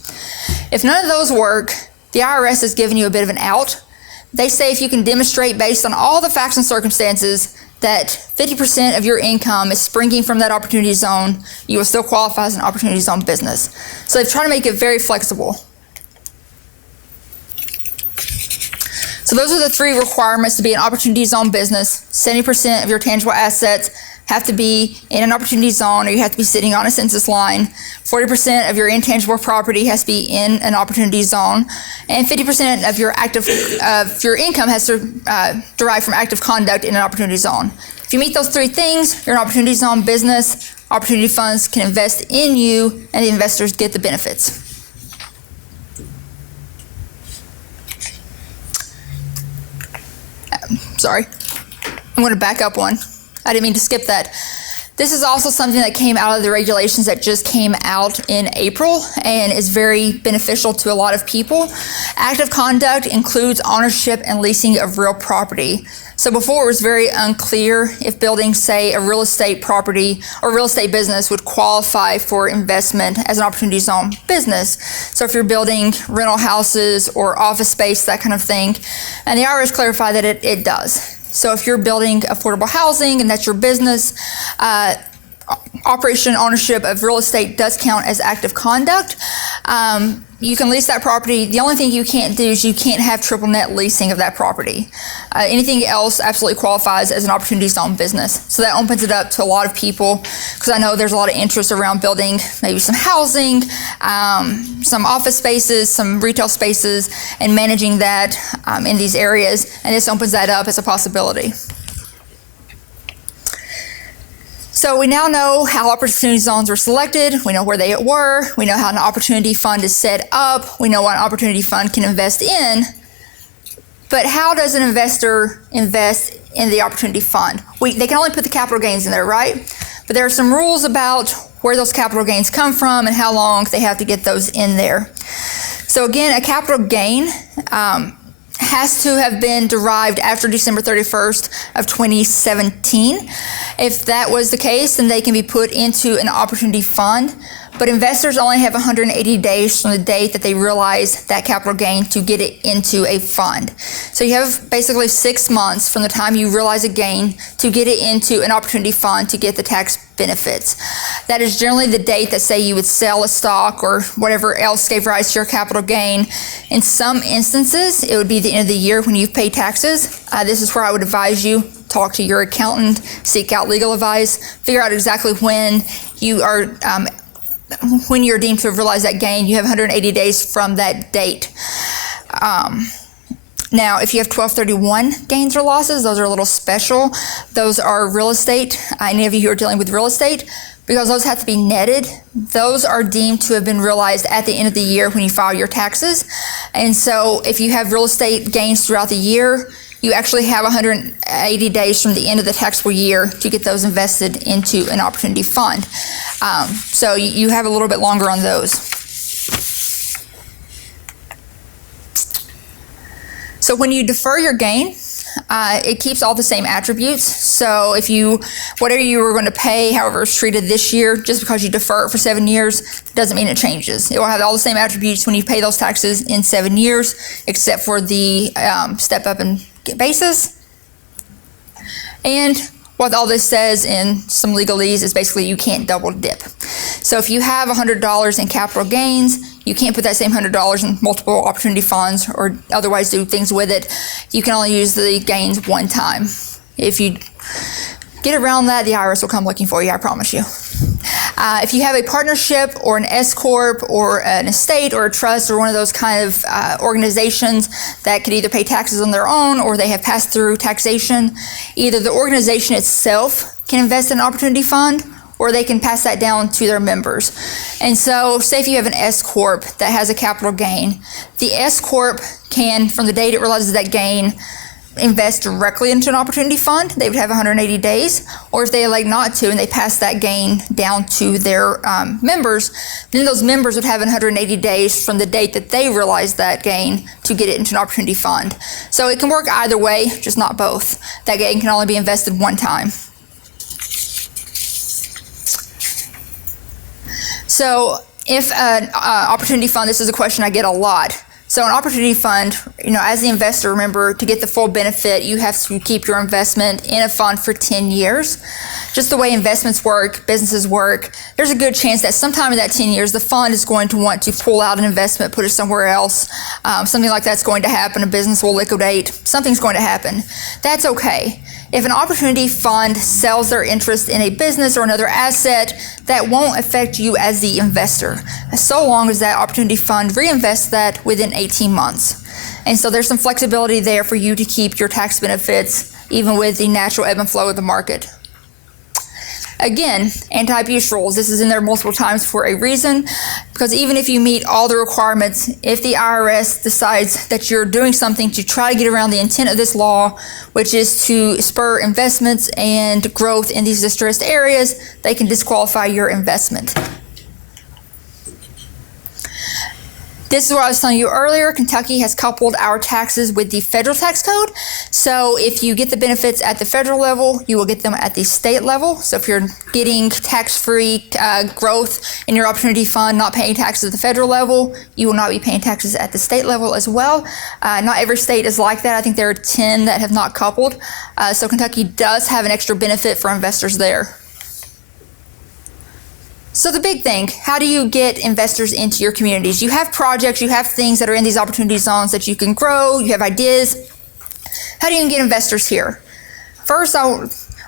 If none of those work, the IRS has given you a bit of an out. They say if you can demonstrate based on all the facts and circumstances that 50% of your income is springing from that opportunity zone, you will still qualify as an opportunity zone business. So they've tried to make it very flexible. So those are the three requirements to be an opportunity zone business. 70% of your tangible assets have to be in an opportunity zone, or you have to be sitting on a census line. 40% of your intangible property has to be in an opportunity zone, and 50% of your income has to derive from active conduct in an opportunity zone. If you meet those three things, you're an opportunity zone business. Opportunity funds can invest in you, and the investors get the benefits. Sorry, I'm going to back up one. I didn't mean to skip that. This is also something that came out of the regulations that just came out in April and is very beneficial to a lot of people. Active conduct includes ownership and leasing of real property. So before it was very unclear if building, say, a real estate property or real estate business would qualify for investment as an opportunity zone business. So if you're building rental houses or office space, that kind of thing, and the IRS clarified that it does. So if you're building affordable housing and that's your business, operation and ownership of real estate does count as active conduct. You can lease that property. The only thing you can't do is you can't have triple net leasing of that property. Anything else absolutely qualifies as an opportunity zone business. So that opens it up to a lot of people, because I know there's a lot of interest around building maybe some housing, some office spaces, some retail spaces, and managing that in these areas. And this opens that up as a possibility. So we now know how opportunity zones were selected. We know where they were. We know how an opportunity fund is set up. We know what an opportunity fund can invest in. But how does an investor invest in the opportunity fund? They can only put the capital gains in there, right? But there are some rules about where those capital gains come from and how long they have to get those in there. So again, a capital gain has to have been derived after December 31st of 2017. If that was the case, then they can be put into an opportunity fund. But investors only have 180 days from the date that they realize that capital gain to get it into a fund. So you have basically 6 months from the time you realize a gain to get it into an opportunity fund to get the tax benefits. That is generally the date that, say, you would sell a stock or whatever else gave rise to your capital gain. In some instances, it would be the end of the year when you've paid taxes. This is where I would advise you talk to your accountant, seek out legal advice, figure out exactly when you are when you're deemed to have realized that gain. You have 180 days from that date. Now, if you have 1231 gains or losses, those are a little special. Those are real estate. Any of you who are dealing with real estate, because those have to be netted, those are deemed to have been realized at the end of the year when you file your taxes. And so if you have real estate gains throughout the year, you actually have 180 days from the end of the taxable year to get those invested into an opportunity fund. So you have a little bit longer on those. So when you defer your gain, it keeps all the same attributes. So if whatever you were going to pay, however it's treated this year, just because you defer it for 7 years, doesn't mean it changes. It will have all the same attributes when you pay those taxes in 7 years, except for the step up in basis. And what all this says in some legalese is basically you can't double dip. So if you have $100 in capital gains, you can't put that same $100 in multiple opportunity funds or otherwise do things with it. You can only use the gains one time. If you get around that, the IRS will come looking for you, I promise you. If you have a partnership or an S Corp or an estate or a trust or one of those kind of organizations that could either pay taxes on their own or they have passed through taxation, either the organization itself can invest in an opportunity fund or they can pass that down to their members. And so say if you have an S Corp that has a capital gain, the S Corp can, from the date it realizes that gain, invest directly into an opportunity fund. They would have 180 days. Or if they elect not to and they pass that gain down to their members, then those members would have 180 days from the date that they realize that gain to get it into an opportunity fund. So it can work either way, just not both. That gain can only be invested one time. So if an opportunity fund, this is a question I get a lot. So an opportunity fund, as the investor, remember, to get the full benefit, you have to keep your investment in a fund for 10 years. Just the way investments work, businesses work, there's a good chance that sometime in that 10 years, the fund is going to want to pull out an investment, put it somewhere else. Something like that's going to happen. A business will liquidate. Something's going to happen. That's okay. If an opportunity fund sells their interest in a business or another asset, that won't affect you as the investor, so long as that opportunity fund reinvests that within 18 months. And so there's some flexibility there for you to keep your tax benefits, even with the natural ebb and flow of the market. Again, anti-abuse rules. This is in there multiple times for a reason, because even if you meet all the requirements, if the IRS decides that you're doing something to try to get around the intent of this law, which is to spur investments and growth in these distressed areas, they can disqualify your investment. This is what I was telling you earlier. Kentucky has coupled our taxes with the federal tax code. So if you get the benefits at the federal level, you will get them at the state level. So if you're getting tax-free growth in your opportunity fund, not paying taxes at the federal level, you will not be paying taxes at the state level as well. Not every state is like that. I think there are 10 that have not coupled. So Kentucky does have an extra benefit for investors there. So the big thing, how do you get investors into your communities? You have projects, you have things that are in these opportunity zones that you can grow, you have ideas. How do you get investors here? First, I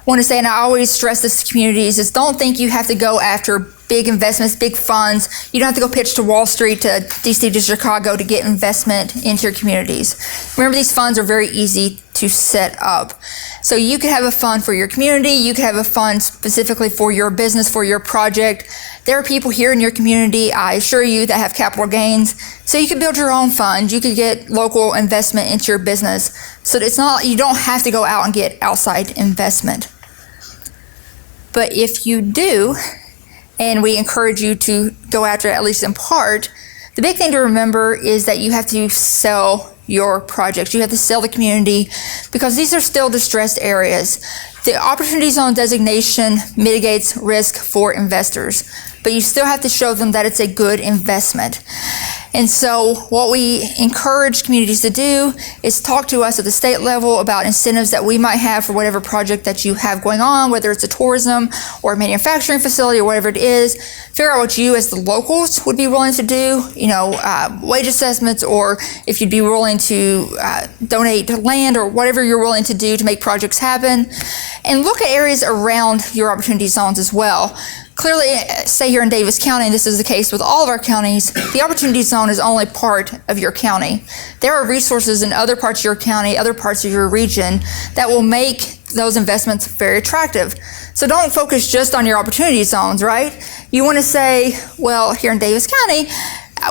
want to say, and I always stress this to communities, is don't think you have to go after big investments, big funds. You don't have to go pitch to Wall Street, to DC, to Chicago to get investment into your communities. Remember, these funds are very easy to set up. So you could have a fund for your community, you could have a fund specifically for your business, for your project. There are people here in your community, I assure you, that have capital gains. So you can build your own fund. You could get local investment into your business. So it's not, you don't have to go out and get outside investment. But if you do, and we encourage you to go after it at least in part, the big thing to remember is that you have to sell your projects. You have to sell the community because these are still distressed areas. The Opportunity Zone designation mitigates risk for investors, but you still have to show them that it's a good investment. And so what we encourage communities to do is talk to us at the state level about incentives that we might have for whatever project that you have going on, whether it's a tourism or a manufacturing facility or whatever it is. Figure out what you as the locals would be willing to do, wage assessments, or if you'd be willing to donate land or whatever you're willing to do to make projects happen. And look at areas around your opportunity zones as well. Clearly, say here in Davis County, and this is the case with all of our counties, the Opportunity Zone is only part of your county. There are resources in other parts of your county, other parts of your region that will make those investments very attractive. So don't focus just on your Opportunity Zones, right? You want to say, well, here in Davis County,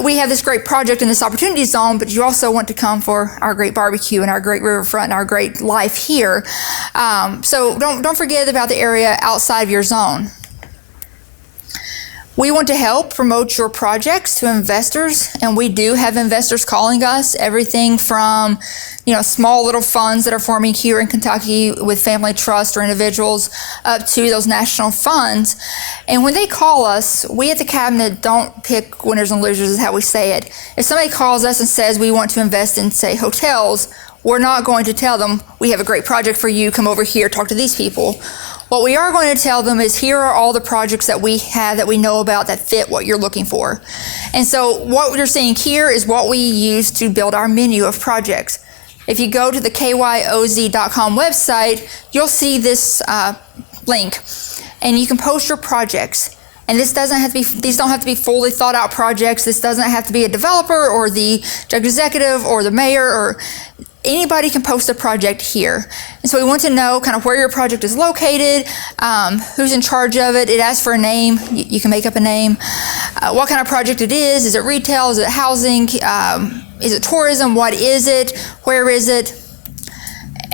we have this great project in this Opportunity Zone, but you also want to come for our great barbecue and our great riverfront and our great life here. So don't forget about the area outside of your zone. We want to help promote your projects to investors, and we do have investors calling us, everything from small little funds that are forming here in Kentucky with family trust or individuals up to those national funds. And when they call us, we at the cabinet don't pick winners and losers, is how we say it. If somebody calls us and says we want to invest in, say, hotels, we're not going to tell them we have a great project for you, come over here, talk to these people. What we are going to tell them is here are all the projects that we have that we know about that fit what you're looking for. And so what you're seeing here is what we use to build our menu of projects. If you go to the kyoz.com website, you'll see this link, and you can post your projects. And these don't have to be fully thought out projects. This doesn't have to be a developer or the judge executive or the mayor, or anybody can post a project here. And so we want to know kind of where your project is located, who's in charge of it. It asks for a name. You can make up a name. What kind of project it is. Is it retail? Is it housing? Is it tourism? What is it? Where is it?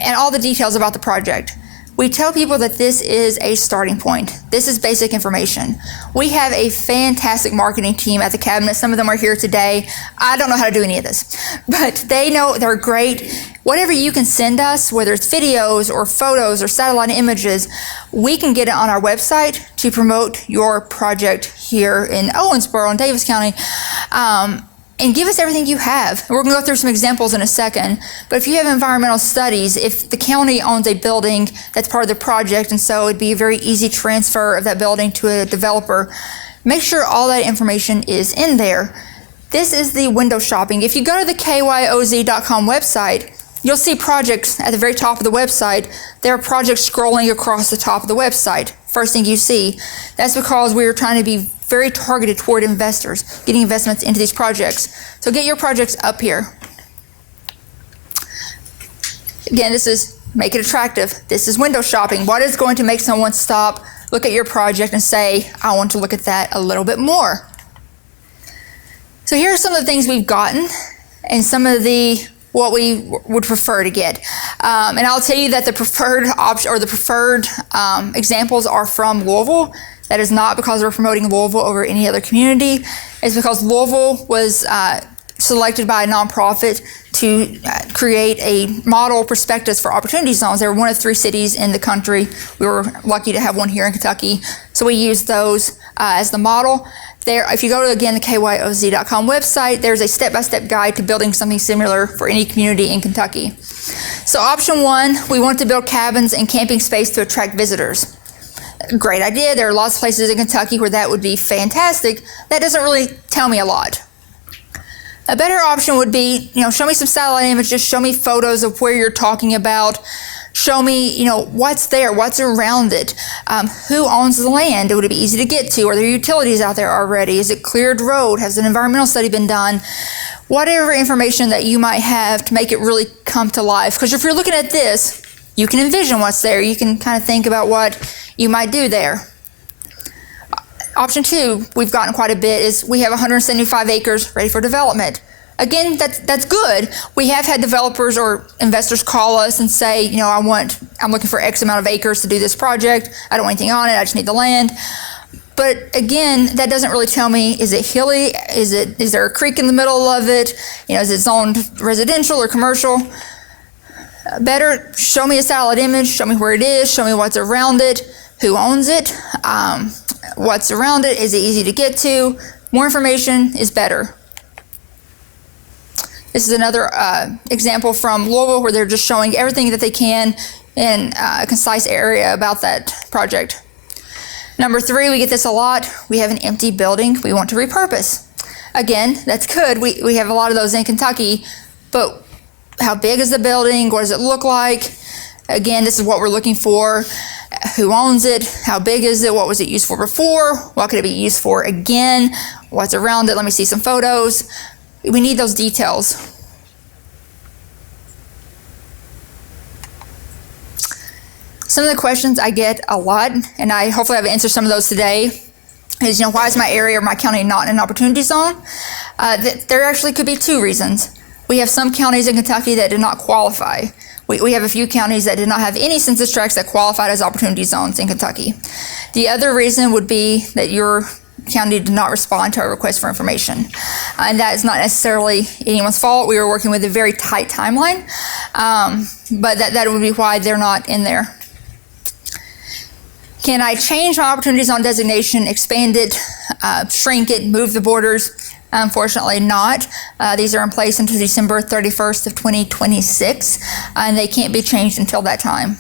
And all the details about the project. We tell people that this is a starting point. This is basic information. We have a fantastic marketing team at the cabinet. Some of them are here today. I don't know how to do any of this, but they know they're great. Whatever you can send us, whether it's videos or photos or satellite images, we can get it on our website to promote your project here in Owensboro in Davis County. And give us everything you have. We're going to go through some examples in a second. But if you have environmental studies, if the county owns a building that's part of the project, and so it'd be a very easy transfer of that building to a developer, make sure all that information is in there. This is the window shopping. If you go to the kyoz.com website, you'll see projects at the very top of the website. There are projects scrolling across the top of the website. First thing you see. That's because we are trying to be very targeted toward investors, getting investments into these projects. So get your projects up here. Again, this is make it attractive. This is window shopping. What is going to make someone stop, look at your project and say, I want to look at that a little bit more. So here are some of the things we've gotten and some of what we would prefer to get. And I'll tell you that the preferred option or the preferred examples are from Louisville. That is not because we're promoting Louisville over any other community. It's because Louisville was selected by a nonprofit to create a model prospectus for opportunity zones. They were one of 3 cities in the country. We were lucky to have one here in Kentucky. So we used those as the model. There, if you go to, again, the kyoz.com website, there's a step-by-step guide to building something similar for any community in Kentucky. So option 1, we want to build cabins and camping space to attract visitors. Great idea. There are lots of places in Kentucky where that would be fantastic. That doesn't really tell me a lot. A better option would be, show me some satellite images, show me photos of where you're talking about, show me, what's there, what's around it, who owns the land, would it be easy to get to, are there utilities out there already, is it cleared road, has an environmental study been done, whatever information that you might have to make it really come to life. Because if you're looking at this, you can envision what's there, you can kind of think about what you might do there. Option 2, we've gotten quite a bit, is we have 175 acres ready for development. Again, that's good. We have had developers or investors call us and say, you know, I'm looking for X amount of acres to do this project. I don't want anything on it. I just need the land. But again, that doesn't really tell me, is it hilly? Is there a creek in the middle of it? You know, is it zoned residential or commercial? Better show me a satellite image, show me where it is, show me what's around it, who owns it, what's around it, is it easy to get to? More information is better. This is another example from Louisville where they're just showing everything that they can in a concise area about that project. Number 3, we get this a lot. We have an empty building we want to repurpose. Again, that's good. We have a lot of those in Kentucky, but how big is the building? What does it look like? Again, this is what we're looking for. Who owns it? How big is it? What was it used for before? What could it be used for again? What's around it? Let me see some photos. We need those details. Some of the questions I get a lot, and I hopefully have answered some of those today, is, you know, why is my area or my county not in an opportunity zone? There actually could be 2 reasons. We have some counties in Kentucky that did not qualify. We have a few counties that did not have any census tracts that qualified as opportunity zones in Kentucky. The other reason would be that your county did not respond to our request for information. And that is not necessarily anyone's fault. We were working with a very tight timeline, but that would be why they're not in there. Can I change my opportunity zone designation, expand it, shrink it, move the borders? Unfortunately not. These are in place until December 31st of 2026, and they can't be changed until that time.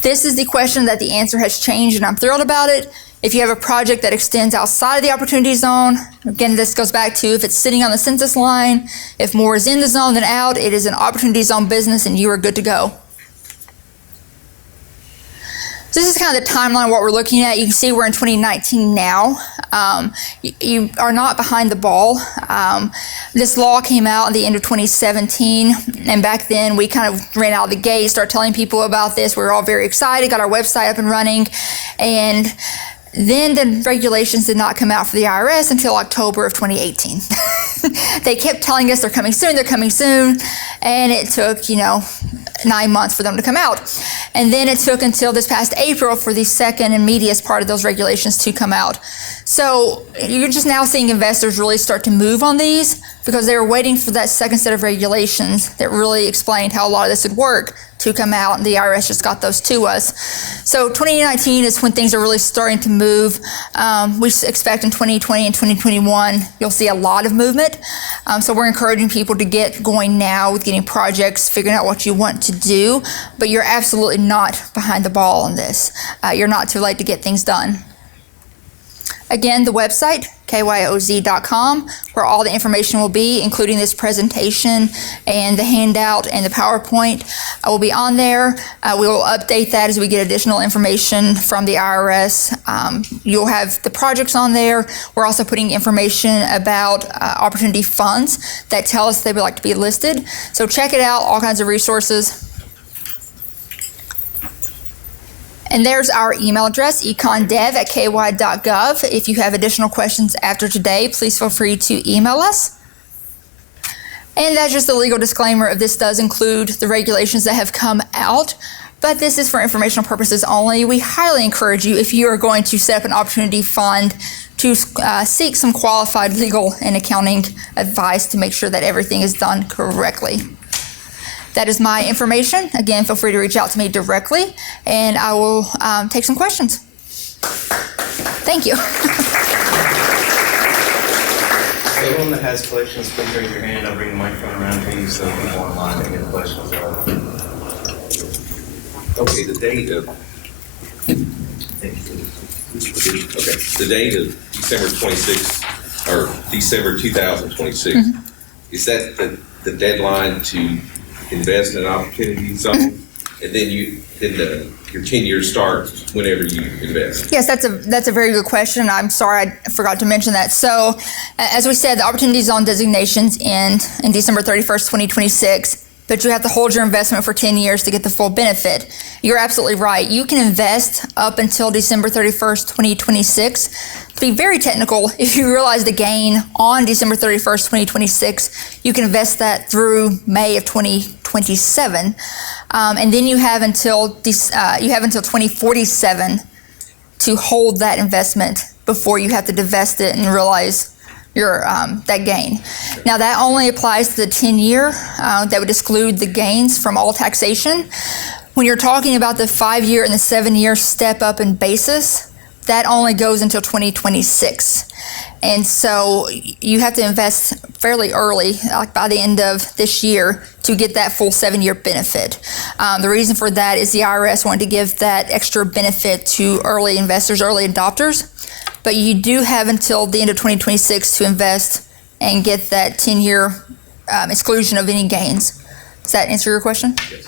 This is the question that the answer has changed, and I'm thrilled about it. If you have a project that extends outside of the opportunity zone, again, this goes back to if it's sitting on the census line, if more is in the zone than out, it is an opportunity zone business and you are good to go. So this is kind of the timeline of what we're looking at. You can see we're in 2019 now. You are not behind the ball. This law came out at the end of 2017, and back then we kind of ran out of the gate, started telling people about this. We were all very excited, got our website up and running, and then the regulations did not come out for the IRS until October of 2018. They kept telling us they're coming soon, and it took, 9 months for them to come out. And then it took until this past April for the second and meatiest part of those regulations to come out. So you're just now seeing investors really start to move on these because they were waiting for that second set of regulations that really explained how a lot of this would work to come out, and the IRS just got those to us. So 2019 is when things are really starting to move. We expect in 2020 and 2021, you'll see a lot of movement. So we're encouraging people to get going now with getting projects, figuring out what you want to do, but you're absolutely not behind the ball on this. You're not too late to get things done. Again, the website, kyoz.com, where all the information will be, including this presentation and the handout and the PowerPoint will be on there. We will update that as we get additional information from the IRS. You'll have the projects on there. We're also putting information about opportunity funds that tell us they would like to be listed. So check it out, all kinds of resources. And there's our email address, econdev@ky.gov. If you have additional questions after today, please feel free to email us. And that's just the legal disclaimer of this does include the regulations that have come out, but this is for informational purposes only. We highly encourage you, if you are going to set up an opportunity fund, to seek some qualified legal and accounting advice to make sure that everything is done correctly. That is my information. Again, feel free to reach out to me directly, and I will take some questions. Thank you. Anyone that has questions, please raise your hand. I'll bring the microphone around to you so people online can get questions. Okay, the date of December 26th, or December 2026, is that the deadline to invest in an opportunity zone, and then your 10 years starts whenever you invest? Yes, that's a very good question. I'm sorry I forgot to mention that. So, as we said, the opportunity zone designations end in December 31st, 2026. but you have to hold your investment for 10 years to get the full benefit. You're absolutely right. You can invest up until December 31st, 2026. To be very technical, if you realize the gain on December 31st, 2026, you can invest that through May of 2027. And then you have until 2047 to hold that investment before you have to divest it and realize your that gain. Now that only applies to the 10-year. That would exclude the gains from all taxation. When you're talking about the 5-year and the 7-year step up in basis, that only goes until 2026. And so you have to invest fairly early, like by the end of this year, to get that full 7-year benefit. The reason for that is the IRS wanted to give that extra benefit to early investors, early adopters. But you do have until the end of 2026 to invest and get that 10-year exclusion of any gains. Does that answer your question? Yes.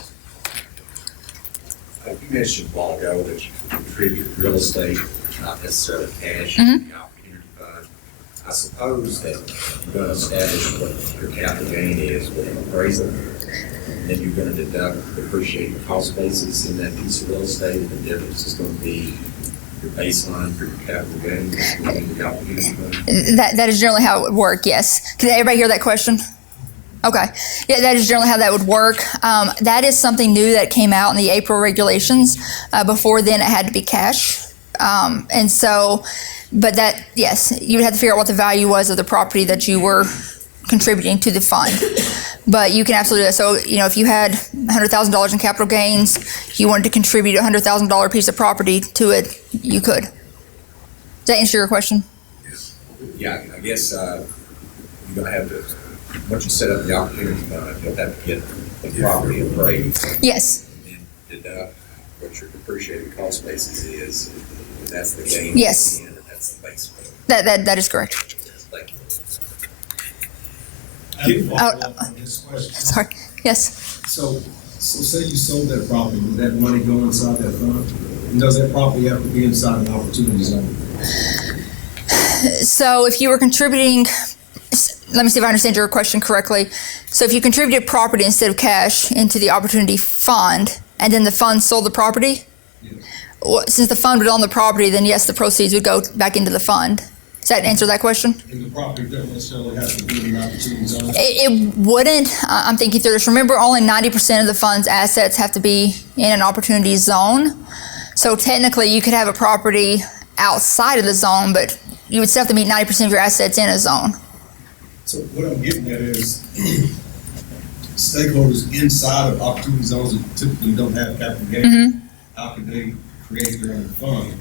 You mentioned a while ago that you contribute real estate, not necessarily cash, Mhm. the opportunity fund. I suppose that you're going to establish what your capital gain is with an appraisal, and then you're going to deduct the depreciating cost basis in that piece of real estate, and the difference is going to be your baseline for your capital gain, the opportunity fund. That is generally how it would work, yes. Can everybody hear that question? Okay. Yeah, that is generally how that would work. That is something new that came out in the April regulations. Before then, it had to be cash. And so, but that, yes, you would have to figure out what the value was of the property that you were contributing to the fund. But you can absolutely do that. So, you know, if you had $100,000 in capital gains, you wanted to contribute a $100,000 piece of property to it, you could. Does that answer your question? Yeah, I guess you're going to have to, once you set up the opportunity fund, you'll have to get the property appraised. Yes. And then deduct what your depreciated cost basis is. And that's the gain. Yes. And that's the base. That is correct. Thank you. I have a follow-up on this question. Sorry. Yes. So say you sold that property, would that money go inside that fund? And does that property have to be inside an opportunity zone? So if you were contributing, let me see if I understand your question correctly. So if you contributed property instead of cash into the opportunity fund, and then the fund sold the property, well, since the fund would own the property, then yes, the proceeds would go back into the fund. Does that answer that question? And the property doesn't necessarily have to be in an opportunity zone? It wouldn't. I'm thinking through this. Remember, only 90% of the fund's assets have to be in an opportunity zone. So technically, you could have a property outside of the zone, but you would still have to meet 90% of your assets in a zone. So what I'm getting at is stakeholders inside of opportunity zones that typically don't have capital gains, how could they create their own fund?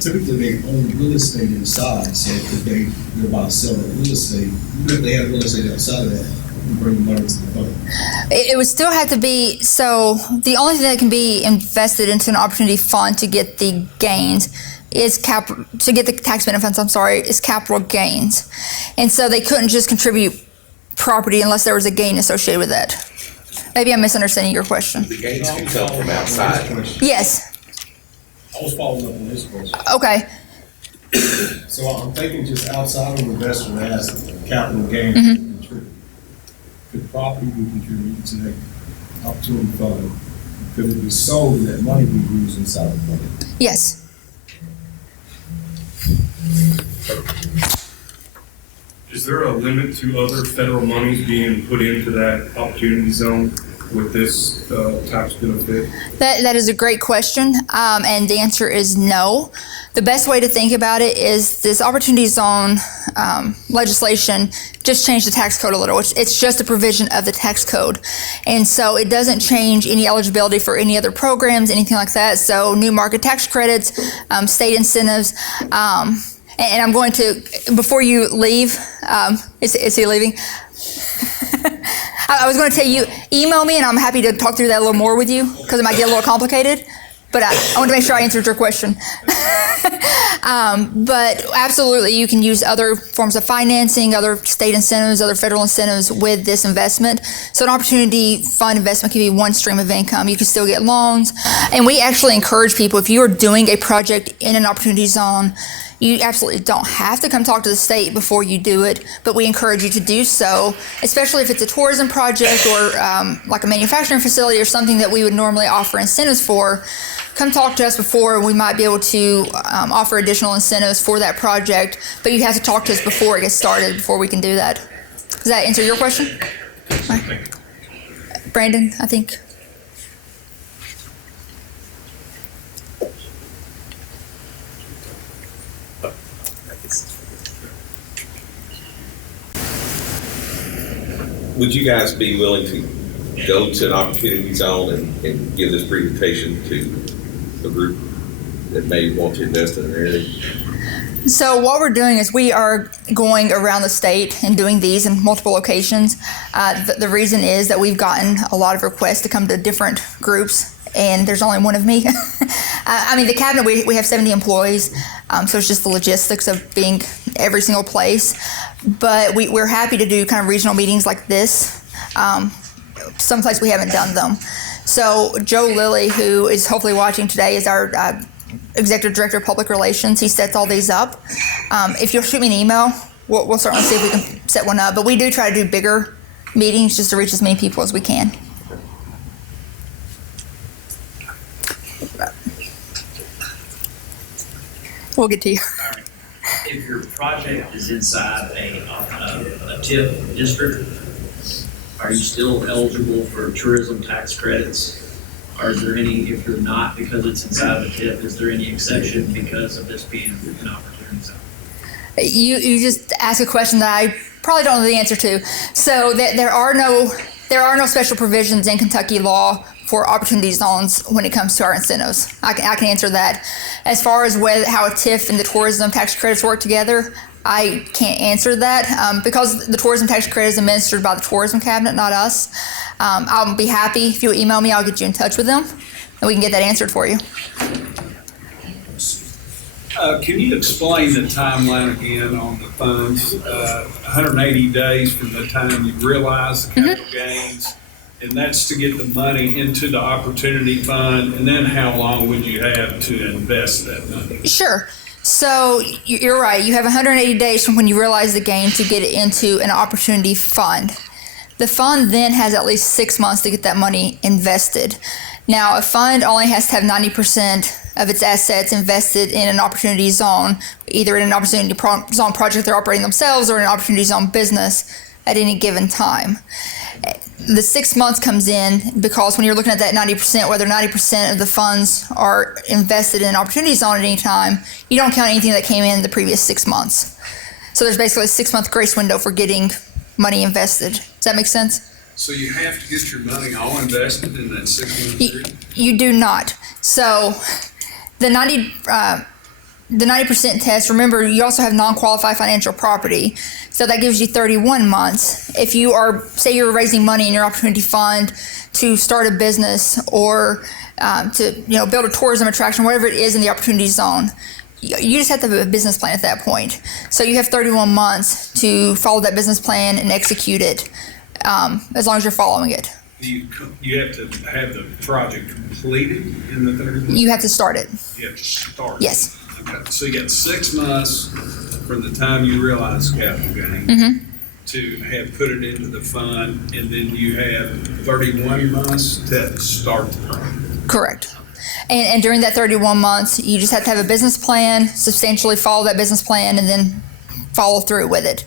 Typically, they own real estate inside, so if they're about to sell real estate, even if they have real estate outside of that, you bring the money to the fund. It would still have to be, so the only thing that can be invested into an opportunity fund to get the gains is to get the tax benefits, is capital gains. And so they couldn't just contribute property unless there was a gain associated with that. Maybe I'm misunderstanding your question. The gains can come from outside. Yes. I was following up on this question. Okay. So I'm thinking just outside of an investor that has capital gain, could property be contributed to that opportunity fund? Could it be sold and that money be used inside the fund? Yes. Is there a limit to other federal monies being put into that opportunity zone with this tax benefit? That is a great question, and the answer is no. The best way to think about it is this opportunity zone legislation just changed the tax code a little. It's just a provision of the tax code. And so it doesn't change any eligibility for any other programs, anything like that. So new market tax credits, state incentives, and I'm going to, before you leave, is he leaving? I was going to tell you, email me and I'm happy to talk through that a little more with you because it might get a little complicated. But I want to make sure I answered your question. But absolutely, you can use other forms of financing, other state incentives, other federal incentives with this investment. So an opportunity fund investment can be one stream of income. You can still get loans. And we actually encourage people, if you are doing a project in an opportunity zone, you absolutely don't have to come talk to the state before you do it, but we encourage you to do so, especially if it's a tourism project or like a manufacturing facility or something that we would normally offer incentives for. Come talk to us before, and we might be able to offer additional incentives for that project, but you have to talk to us before it gets started, before we can do that. Does that answer your question? Right. Brandon, I think. Would you guys be willing to go to an opportunity zone and give this presentation to a group that may want to invest in an area? So what we're doing is we are going around the state and doing these in multiple locations. The reason is that we've gotten a lot of requests to come to different groups, and there's only one of me. I mean, the cabinet, we have 70 employees, so it's just the logistics of being every single place. But we're happy to do kind of regional meetings like this. Someplace we haven't done them. So Joe Lilly, who is hopefully watching today, is our Executive Director of Public Relations. He sets all these up. If you'll shoot me an email, we'll certainly see if we can set one up. But we do try to do bigger meetings just to reach as many people as we can. We'll get to you. If your project is inside a TIF district, are you still eligible for tourism tax credits? Or is there any, if you're not, because it's inside of a TIF, is there any exception because of this being an opportunity zone? You just asked a question that I probably don't know the answer to. So there are no special provisions in Kentucky law for opportunity zones when it comes to our incentives. I can answer that. As far as how a TIF and the tourism tax credits work together, I can't answer that because the tourism tax credit is administered by the tourism cabinet, not us. I'll be happy if you email me. I'll get you in touch with them, and we can get that answered for you. Can you explain the timeline again on the funds? 180 days from the time you realize the capital gains, and that's to get the money into the opportunity fund, and then how long would you have to invest that money? Sure. So you're right. You have 180 days from when you realize the gain to get it into an opportunity fund. The fund then has at least 6 months to get that money invested. Now, a fund only has to have 90% of its assets invested in an opportunity zone, either in an opportunity zone project they're operating themselves or in an opportunity zone business at any given time. The 6 months comes in because when you're looking at that 90%, whether 90% of the funds are invested in an opportunity zone at any time, you don't count anything that came in the previous 6 months. So there's basically a 6-month grace window for getting money invested. Does that make sense? So you have to get your money all invested in that 6 month period? You do not. So the 90% test, remember, you also have non-qualified financial property. So that gives you 31 months. If you are, say you're raising money in your opportunity fund to start a business or to build a tourism attraction, whatever it is in the opportunity zone, you just have to have a business plan at that point. So you have 31 months to follow that business plan and execute it as long as you're following it. You have to have the project completed in the 30 months? You have to start it. You have to start. Yes. Okay. So you got 6 months from the time you realize capital gain to have put it into the fund, and then you have 31 months to start the project. Correct. And during that 31 months, you just have to have a business plan, substantially follow that business plan, and then follow through with it.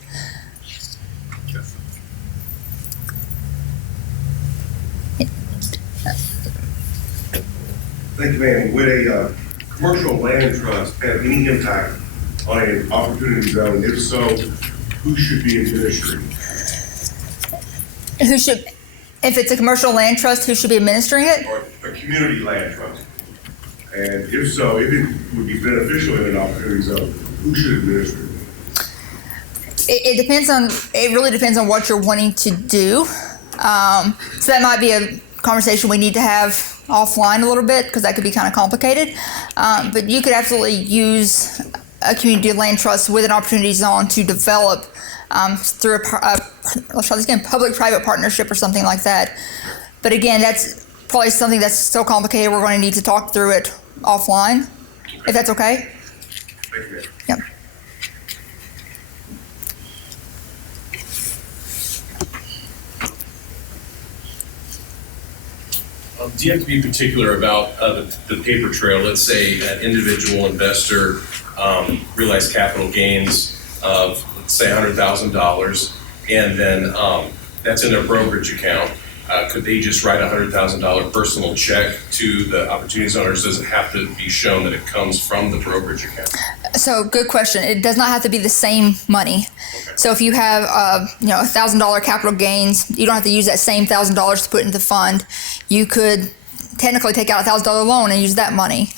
Thank you, ma'am. Would a commercial land trust have any impact on an opportunity zone? If so, who should be administering? If it's a commercial land trust, who should be administering it? Or a community land trust? And if so, if it would be beneficial in an opportunity zone, who should administer it? It really depends on what you're wanting to do. So that might be a conversation we need to have offline a little bit because that could be kind of complicated. But you could absolutely use a community land trust with an opportunity zone to develop through let's try this again, public-private partnership or something like that. But again, that's probably something that's so complicated we're going to need to talk through it offline, if that's okay. Thank you. Yep. Do you have to be particular about the paper trail? Let's say an individual investor realized capital gains of, let's say, $100,000, and then that's in their brokerage account. Could they just write a $100,000 personal check to the opportunity zone, or does it have to be shown that it comes from the brokerage account? So good question. It does not have to be the same money. Okay. So if you have $1,000 capital gains, you don't have to use that same $1,000 to put into the fund. You could technically take out a $1,000 loan and use that money,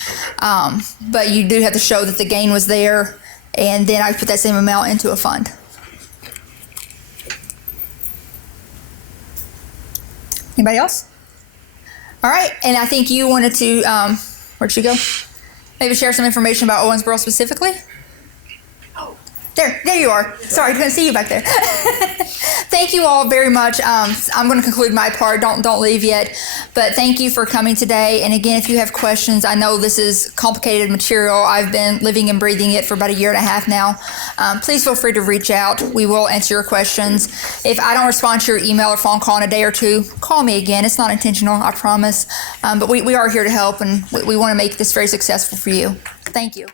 but you do have to show that the gain was there, and then I put that same amount into a fund. Anybody else? All right, and I think you wanted to, where'd she go? Maybe share some information about Owensboro specifically? Oh, there you are. Sorry, I couldn't see you back there. Thank you all very much. I'm going to conclude my part. Don't leave yet. But thank you for coming today. And again, if you have questions, I know this is complicated material. I've been living and breathing it for about 1.5 years now. Please feel free to reach out. We will answer your questions. If I don't respond to your email or phone call in a day or two, call me again. It's not intentional, I promise. But we are here to help, and we want to make this very successful for you. Thank you.